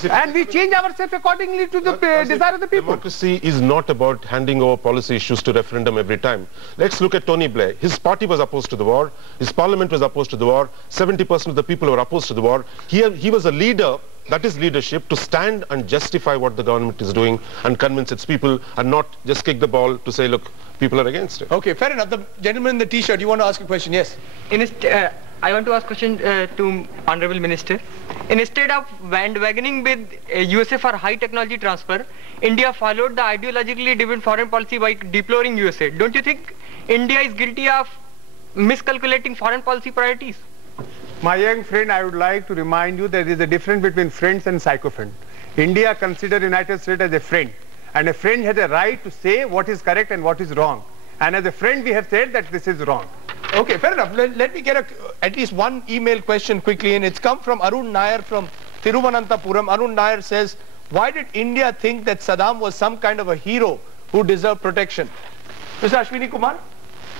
And we change ourselves accordingly to the desire of the people. Democracy is not about handing over policy issues to referendum every time. Let's look at Tony Blair. His party was opposed to the war. His parliament was opposed to the war. 70% of the people were opposed to the war. He was a leader. That is leadership, to stand and justify what the government is doing and convince its people, and not just kick the ball to say, look, people are against it. Okay, fair enough. The gentleman in the t-shirt, you want to ask a question? Yes. I want to ask a question to Honorable Minister. Instead of bandwagoning with USA for high technology transfer, India followed the ideologically driven foreign policy by deploring USA. Don't you think India is guilty of miscalculating foreign policy priorities? My young friend, I would like to remind you there is a difference between friends and sycophant. India considers United States as a friend, and a friend has a right to say what is correct and what is wrong. And as a friend, we have said that this is wrong. Okay, fair enough. Let me get at least one email question quickly, and it's come from Arun Nair from Thiruvananthapuram. Arun Nair says, why did India think that Saddam was some kind of a hero who deserved protection? Mr. Ashwini Kumar,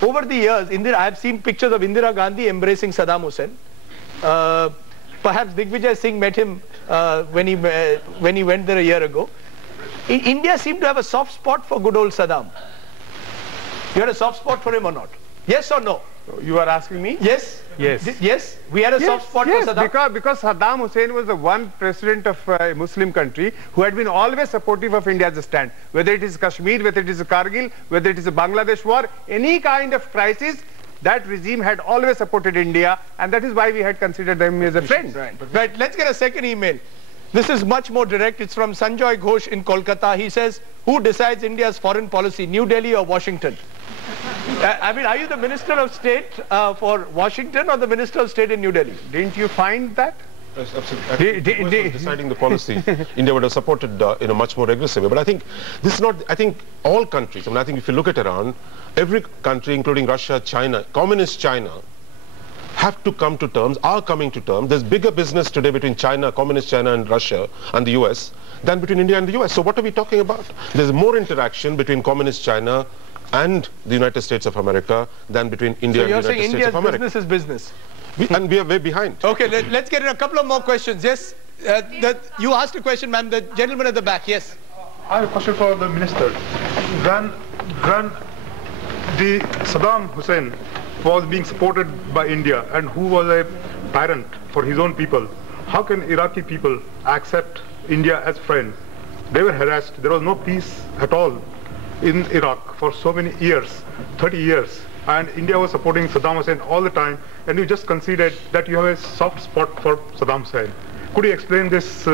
over the years, I have seen pictures of Indira Gandhi embracing Saddam Hussein. Perhaps Digvijay Singh met him when he went there a year ago. India seemed to have a soft spot for good old Saddam. You had a soft spot for him or not? Yes or no? You are asking me? Yes. Yes. Yes. We had a soft spot for Saddam. Because Saddam Hussein was the one president of a Muslim country who had been always supportive of India's stand. Whether it is Kashmir, whether it is Kargil, whether it is a Bangladesh war, any kind of crisis, that regime had always supported India, and that is why we had considered them as a friend. Right. Let's get a second email. This is much more direct. It's from Sanjoy Ghosh in Kolkata. He says, who decides India's foreign policy, New Delhi or Washington? I mean, are you the Minister of State for Washington or the Minister of State in New Delhi? Didn't you find that? Absolutely. Deciding the policy, India would have supported in a much more aggressive way. But I think this is not. I think all countries. I mean, I think if you look at Iran, every country, including Russia, China, communist China, have to come to terms. Are coming to terms. There's bigger business today between China, communist China, and Russia and the US than between India and the US. So what are we talking about? There's more interaction between communist China and the United States of America than between India and the United States India's of America. Business is business. And we are way behind. Okay, let's get in a couple of more questions. Yes, you asked a question, ma'am. The gentleman at the back, yes. I have a question for the minister. When the Saddam Hussein was being supported by India and who was a tyrant for his own people, how can Iraqi people accept India as friend? They were harassed. There was no peace at all in Iraq for so many years, 30 years. And India was supporting Saddam Hussein all the time, and you just conceded that you have a soft spot for Saddam Hussein. Could you explain this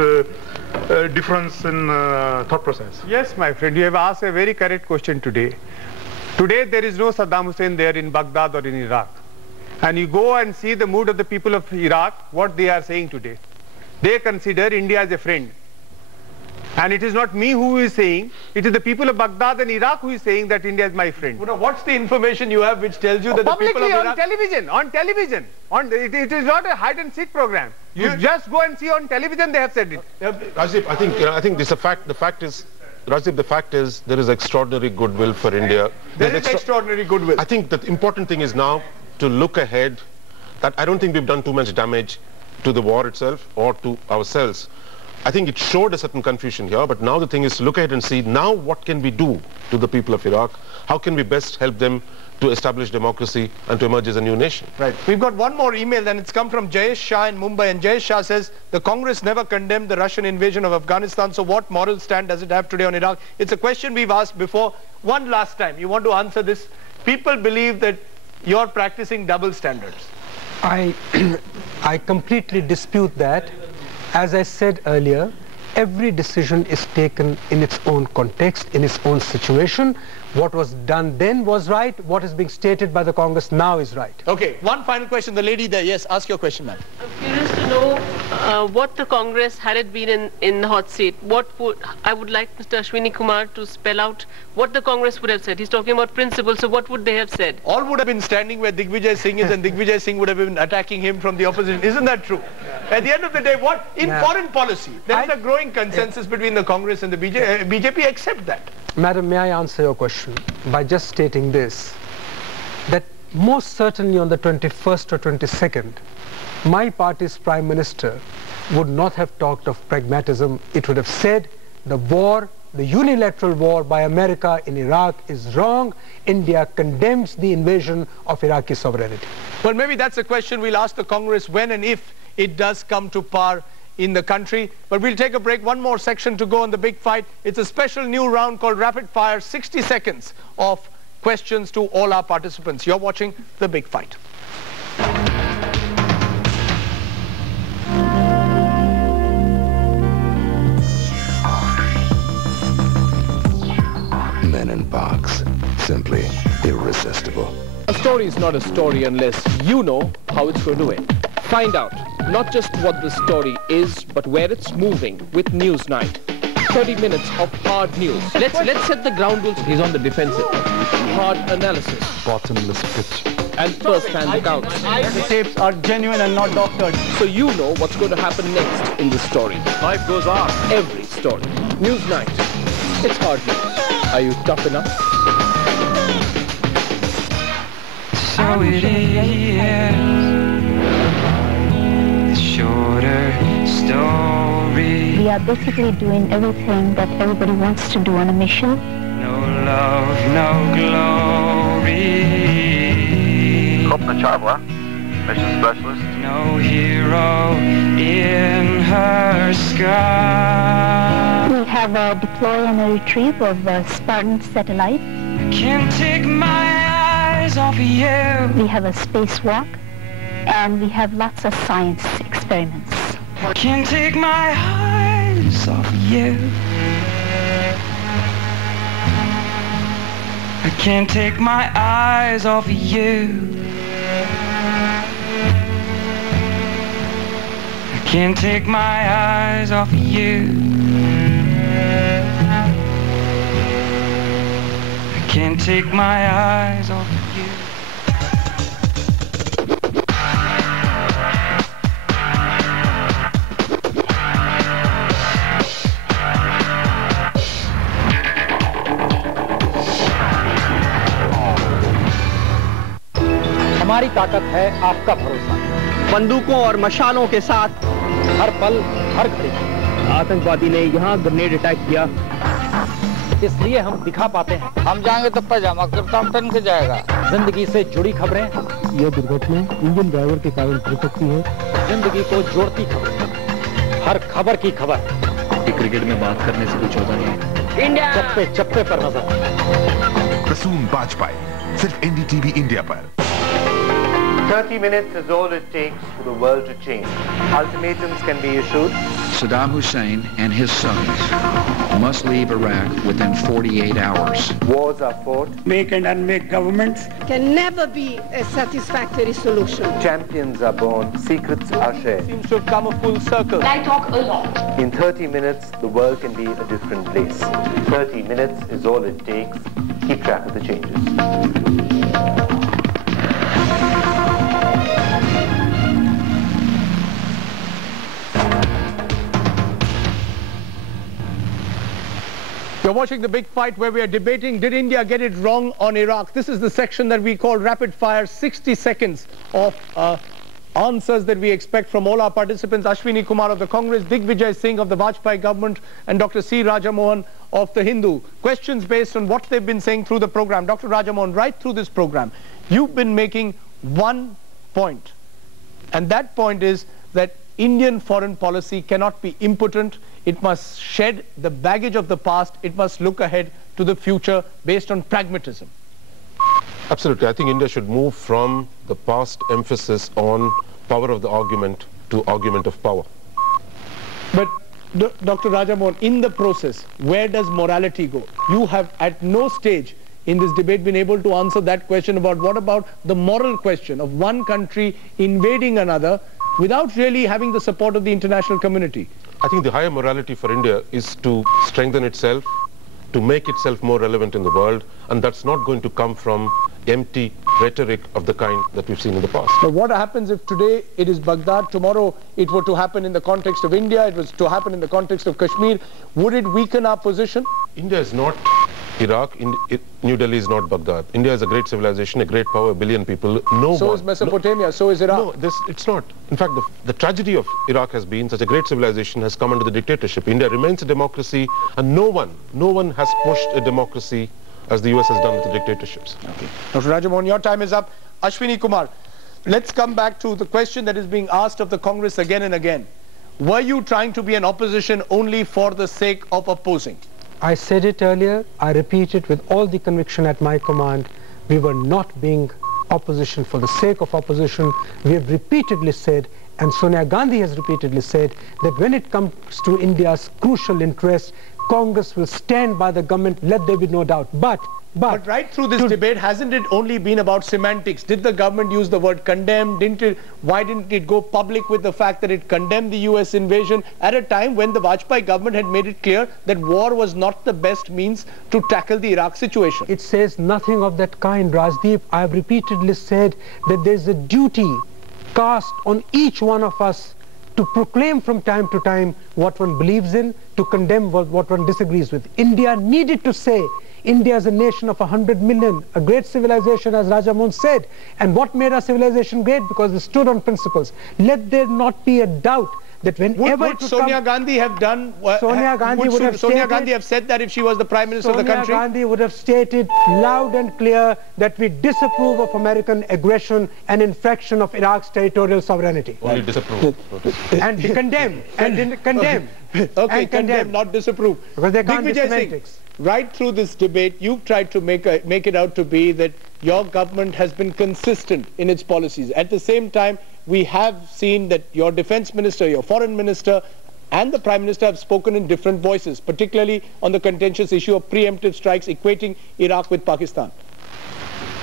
difference in thought process? Yes, my friend, you have asked a very correct question today. Today there is no Saddam Hussein there in Baghdad or in Iraq. And you go and see the mood of the people of Iraq, what they are saying today. They consider India as a friend. And it is not me who is saying, it is the people of Baghdad and Iraq who is saying that India is my friend. Well, what's the information you have which tells you that the people of Iraq... on television. It is not a hide and seek program. You just go and see on television they have said it. Rajdeep, I think this is a fact. The fact is, Rajdeep, the fact is there is extraordinary goodwill for India. There is extraordinary goodwill. I think the important thing is now to look ahead. That I don't think we've done too much damage to the war itself or to ourselves. I think it showed a certain confusion here, but now the thing is to look ahead and see now what can we do to the people of Iraq? How can we best help them to establish democracy and to emerge as a new nation? Right. We've got one more email, and it's come from Jayesh Shah in Mumbai, and Jayesh Shah says, the Congress never condemned the Russian invasion of Afghanistan, so what moral stand does it have today on Iraq? It's a question we've asked before. One last time, you want to answer this? People believe that you're practicing double standards. I completely dispute that. As I said earlier, every decision is taken in its own context, in its own situation. What was done then was right. What is being stated by the Congress now is right. Okay, one final question. The lady there, yes, ask your question, ma'am. I'm curious to know what the Congress, had it been in the hot seat, I would like Mr. Ashwini Kumar to spell out what the Congress would have said. He's talking about principles, so what would they have said? All would have been standing where Digvijay Singh is, and Digvijay Singh would have been attacking him from the opposition. Isn't that true? At the end of the day, foreign policy, there is a growing consensus between the Congress and the BJP accept that. Madam, may I answer your question by just stating this, that most certainly on the 21st or 22nd, my party's Prime Minister would not have talked of pragmatism. It would have said the war, the unilateral war by America in Iraq is wrong. India condemns the invasion of Iraqi sovereignty. Well, maybe that's a question we'll ask the Congress when and if it does come to power in the country. But we'll take a break. One more section to go on the big fight. It's a special new round called Rapid Fire, 60 seconds of questions to all our participants. You're watching The Big Fight. Men in box, simply irresistible. A story is not a story unless you know how it's going to end. Find out not just what the story is, but where it's moving with Newsnight. 30 minutes of hard news. Let's set the ground rules. He's on the defensive. Hard analysis. Bottomless pit. And first-hand accounts. The tapes are genuine and not doctored. So you know what's going to happen next in the story. Life goes on. Every story. Newsnight. It's hard news. Are you tough enough? So it is. Shorter story. We are basically doing everything that everybody wants to do on a mission. No love, no glory. Kopna Charwa, mission specialist. No hero in her sky. We have a deploy and a retrieve of a Spartan satellite. Can't take my eyes off of you. We have a spacewalk. And we have lots of science experiments. Can't take my eyes off you. I can't take my eyes off you. I Can't take my eyes off of you. I can't take my eyes off of you. हमारी ताकत है आपका भरोसा। बंदूकों और मशालों के साथ हर पल हर घड़ी। आतंकवादी ने यहाँ ग्रेनेड अटैक किया, इसलिए हम दिखा पाते हैं। हम जाएंगे तो पैजामा कुर्ता टन के जाएगा। जिंदगी से जुड़ी खबरें। यह दुर्घटना इंजन ड्राइवर के कारण हो सकती है। जिंदगी को जोड़ती खबर, हर खबर की खबर। क्रिकेट में बात करने से कुछ होता नहीं। इंडिया चप्पे चप्पे पर नजर। प्रसून वाजपेयी सिर्फ एनडीटीवी इंडिया पर। 30 minutes is all it takes for the world to change. Ultimatums can be issued. Saddam Hussein and his sons must leave Iraq within 48 hours. Wars are fought. Make and unmake governments can never be a satisfactory solution. Champions are born. Secrets are shared. Seems to have come a full circle. I talk a lot. In 30 minutes, the world can be a different place. 30 minutes is all it takes. Keep track of the changes. You're watching The Big Fight, where we are debating, did India get it wrong on Iraq? This is the section that we call rapid fire, 60 seconds of answers that we expect from all our participants. Ashwini Kumar of the Congress, Digvijay Singh of the Vajpayee government, and Dr. C. Rajamohan of the Hindu. Questions based on what they've been saying through the program. Dr. Rajamohan, right through this program, you've been making one point. And that point is that Indian foreign policy cannot be impotent. It must shed the baggage of the past. It must look ahead to the future based on pragmatism. Absolutely. I think India should move from the past emphasis on power of the argument to argument of power. But Dr. Rajamohan, in the process, where does morality go? You have at no stage in this debate been able to answer that question about what about the moral question of one country invading another without really having the support of the international community. I think the higher morality for India is to strengthen itself, to make itself more relevant in the world, and that's not going to come from empty rhetoric of the kind that we've seen in the past. But what happens if today it is Baghdad, tomorrow it were to happen in the context of India, it was to happen in the context of Kashmir? Would it weaken our position? India is not Iraq, New Delhi is not Baghdad. India is a great civilization, a great power, a billion people. So is Mesopotamia, so is Iraq. No, it's not. In fact, the tragedy of Iraq has been such a great civilization has come under the dictatorship. India remains a democracy, and no one has pushed a democracy as the US has done with the dictatorships. Okay. Dr. Rajamohan, your time is up. Ashwini Kumar, let's come back to the question that is being asked of the Congress again and again. Were you trying to be an opposition only for the sake of opposing? I said it earlier, I repeat it with all the conviction at my command. We were not being opposition for the sake of opposition. We have repeatedly said, and Sonia Gandhi has repeatedly said, that when it comes to India's crucial interests, Congress will stand by the government, let there be no doubt. But But right through this debate, hasn't it only been about semantics? Did the government use the word condemn? Why didn't it go public with the fact that it condemned the US invasion at a time when the Vajpayee government had made it clear that war was not the best means to tackle the Iraq situation? It says nothing of that kind, Rajdeep. I have repeatedly said that there is a duty cast on each one of us to proclaim from time to time what one believes in, to condemn what one disagrees with. India needed to say, India is a nation of 100 million, a great civilization, as Rajamohan said. And what made our civilization great? Because it stood on principles. Let there not be a doubt that whenever would Sonia Gandhi have done? Sonia Gandhi would have Sonia Gandhi have said that if she was the Prime Minister of the country? Sonia Gandhi would have stated loud and clear that we disapprove of American aggression and infraction of Iraq's territorial sovereignty. Only disapprove. And condemn. And condemn. Okay, condemn, not disapprove. Because they can't be Digvijay semantics. Singh, right through this debate, you've tried to make it out to be that your government has been consistent in its policies. At the same time, we have seen that your defense minister, your foreign minister, and the Prime Minister have spoken in different voices, particularly on the contentious issue of preemptive strikes equating Iraq with Pakistan.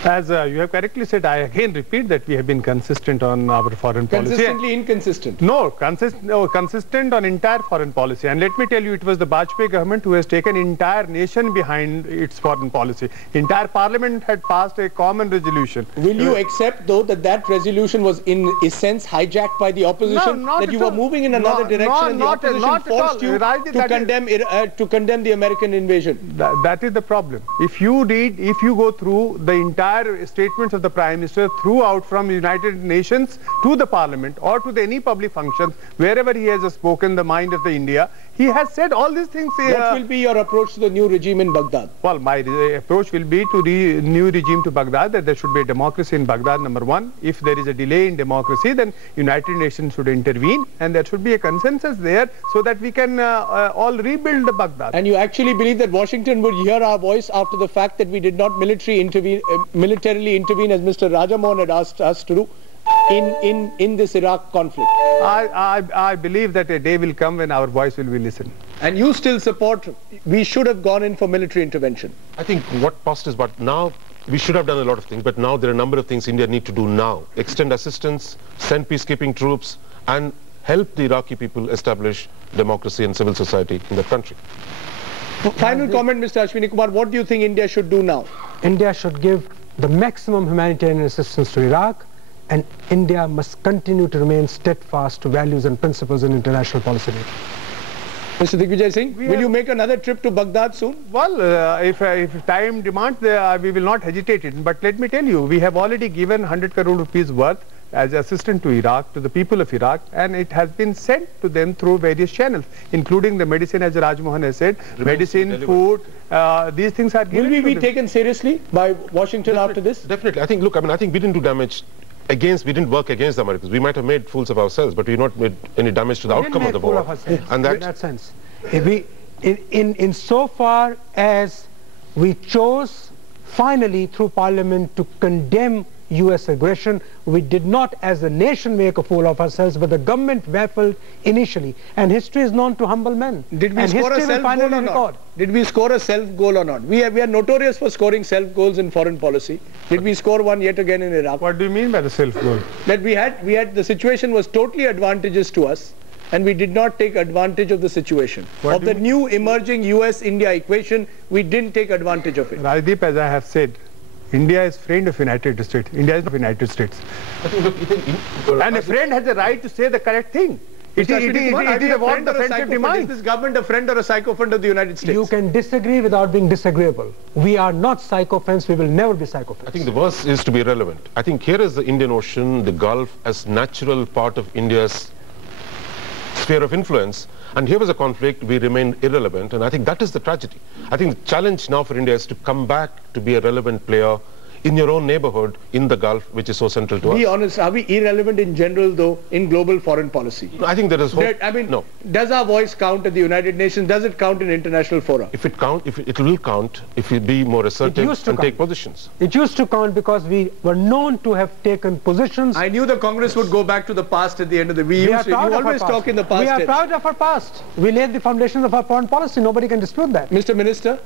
As you have correctly said, I again repeat that we have been consistent on our foreign policy. Consistently inconsistent? No, consistent on entire foreign policy. And let me tell you, it was the Vajpayee government who has taken entire nation behind its foreign policy. Entire parliament had passed a common resolution. Will you accept, though, that that resolution was in a sense hijacked by the opposition? No, that you were moving in another direction and the opposition forced you to condemn the American invasion? That is the problem. If you go through the entire statements of the Prime Minister throughout from United Nations to the Parliament or to any public functions, wherever he has spoken the mind of the India, he has said all these things. What will be your approach to the new regime in Baghdad? Well, my approach will be to new regime to Baghdad, that there should be a democracy in Baghdad, number one. If there is a delay in democracy, then United Nations should intervene and there should be a consensus there so that we can all rebuild Baghdad. And you actually believe that Washington would hear our voice after the fact that we did not militarily intervene as Mr. Rajamohan had asked us to do in this Iraq conflict? I believe that a day will come when our voice will be listened. And you still support we should have gone in for military intervention? I think what passed is what now we should have done a lot of things, but now there are a number of things India need to do now. Extend assistance, send peacekeeping troops, and help the Iraqi people establish democracy and civil society in that country. Final comment, Mr. Ashwini Kumar, what do you think India should do now? India should give the maximum humanitarian assistance to Iraq, and India must continue to remain steadfast to values and principles in international policy making. Mr. Digvijay Singh, will you make another trip to Baghdad soon? Well, if time demands, we will not hesitate it. But let me tell you, we have already given 100 crore rupees worth as assistance to Iraq, to the people of Iraq, and it has been sent to them through various channels, including the medicine, as Rajmohan has said, medicine, food, these things are given. Will we be taken seriously by Washington after this? Definitely. I think, look, I think we didn't do damage we didn't work against the Americans. We might have made fools of ourselves, but we not made any damage to the outcome of the war. And in that sense, in so far as we chose finally through Parliament to condemn US aggression, we did not as a nation make a fool of ourselves, but the government baffled initially. And history is known to humble men. Did we score a self-goal or not? Did we score a self-goal or not? We are notorious for scoring self-goals in foreign policy. Did we score one yet again in Iraq? What do you mean by the self-goal? That we had the situation was totally advantageous to us, and we did not take advantage of the situation. Of the new emerging US-India equation, we didn't take advantage of it. Rajdeep, as I have said, India is friend of United States. India is not United States. And a friend has a right to say the correct thing. It is what the friendship demands. Is this government a friend or a sycophant of the United States? You can disagree without being disagreeable. We are not sycophants. We will never be sycophants. I think the worst is to be irrelevant. I think here is the Indian Ocean, the Gulf, as natural part of India's sphere of influence. And here was a conflict, we remained irrelevant, and I think that is the tragedy. I think the challenge now for India is to come back to be a relevant player in your own neighborhood in the Gulf, which is so central to us. Be honest, are we irrelevant in general, though, in global foreign policy? I think there is hope. No. Does our voice count at the United Nations? Does it count in international fora? If it will count, if we be more assertive and take positions. It used to count because we were known to have taken positions. I knew the Congress would go back to the past at the end of the week. You always talk in the past. We are proud of our past. We laid the foundations of our foreign policy. Nobody can dispute that. Mr. Minister,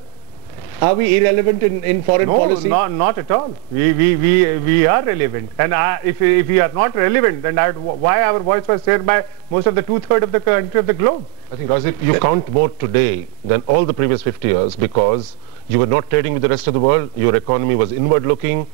are we irrelevant in foreign policy? No, not at all. We are relevant. And if we are not relevant, then why our voice was shared by most of the 2/3 of the country of the globe? I think, Rajdeep, you count more today than all the previous 50 years because you were not trading with the rest of the world. Your economy was inward looking.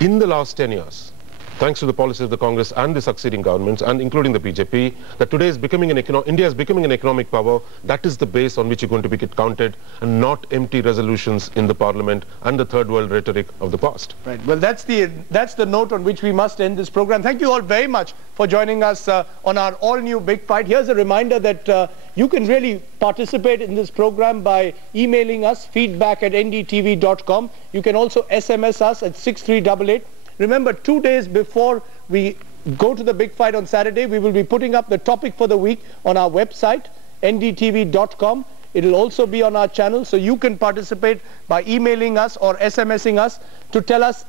In the last 10 years, thanks to the policies of the Congress and the succeeding governments, and including the BJP, that today is becoming India is becoming an economic power. That is the base on which you're going to be counted, and not empty resolutions in the Parliament and the third world rhetoric of the past. Right. Well, that's the note on which we must end this program. Thank you all very much for joining us on our all-new Big Fight. Here's a reminder that you can really participate in this program by emailing us, feedback@ndtv.com. You can also SMS us at 6388. Remember, 2 days before we go to the Big Fight on Saturday, we will be putting up the topic for the week on our website, ndtv.com. It will also be on our channel, so you can participate by emailing us or SMSing us to tell us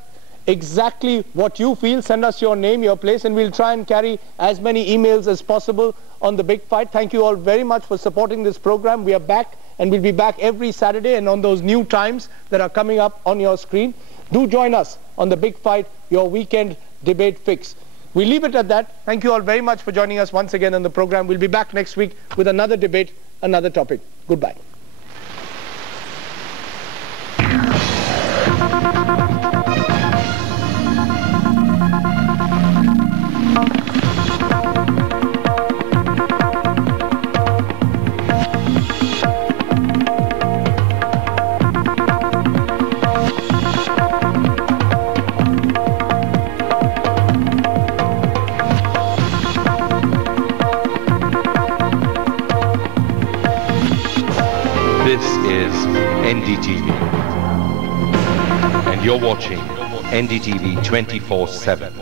exactly what you feel. Send us your name, your place, and we'll try and carry as many emails as possible on the Big Fight. Thank you all very much for supporting this program. We are back, and we'll be back every Saturday and on those new times that are coming up on your screen. Do join us on The Big Fight, your weekend debate fix. We leave it at that. Thank you all very much for joining us once again on the program. We'll be back next week with another debate, another topic. Goodbye. This is NDTV, and you're watching NDTV 24/7.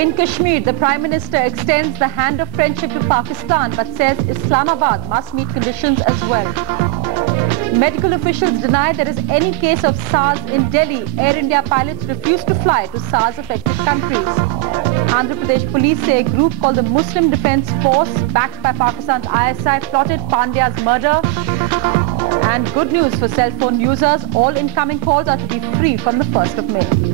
In Kashmir, the Prime Minister extends the hand of friendship to Pakistan but says Islamabad must meet conditions as well. Medical officials deny there is any case of SARS in Delhi. Air India pilots refuse to fly to SARS-affected countries. Andhra Pradesh police say a group called the Muslim Defence Force, backed by Pakistan's ISI, plotted Pandya's murder. And good news for cell phone users, all incoming calls are to be free from the 1st of May.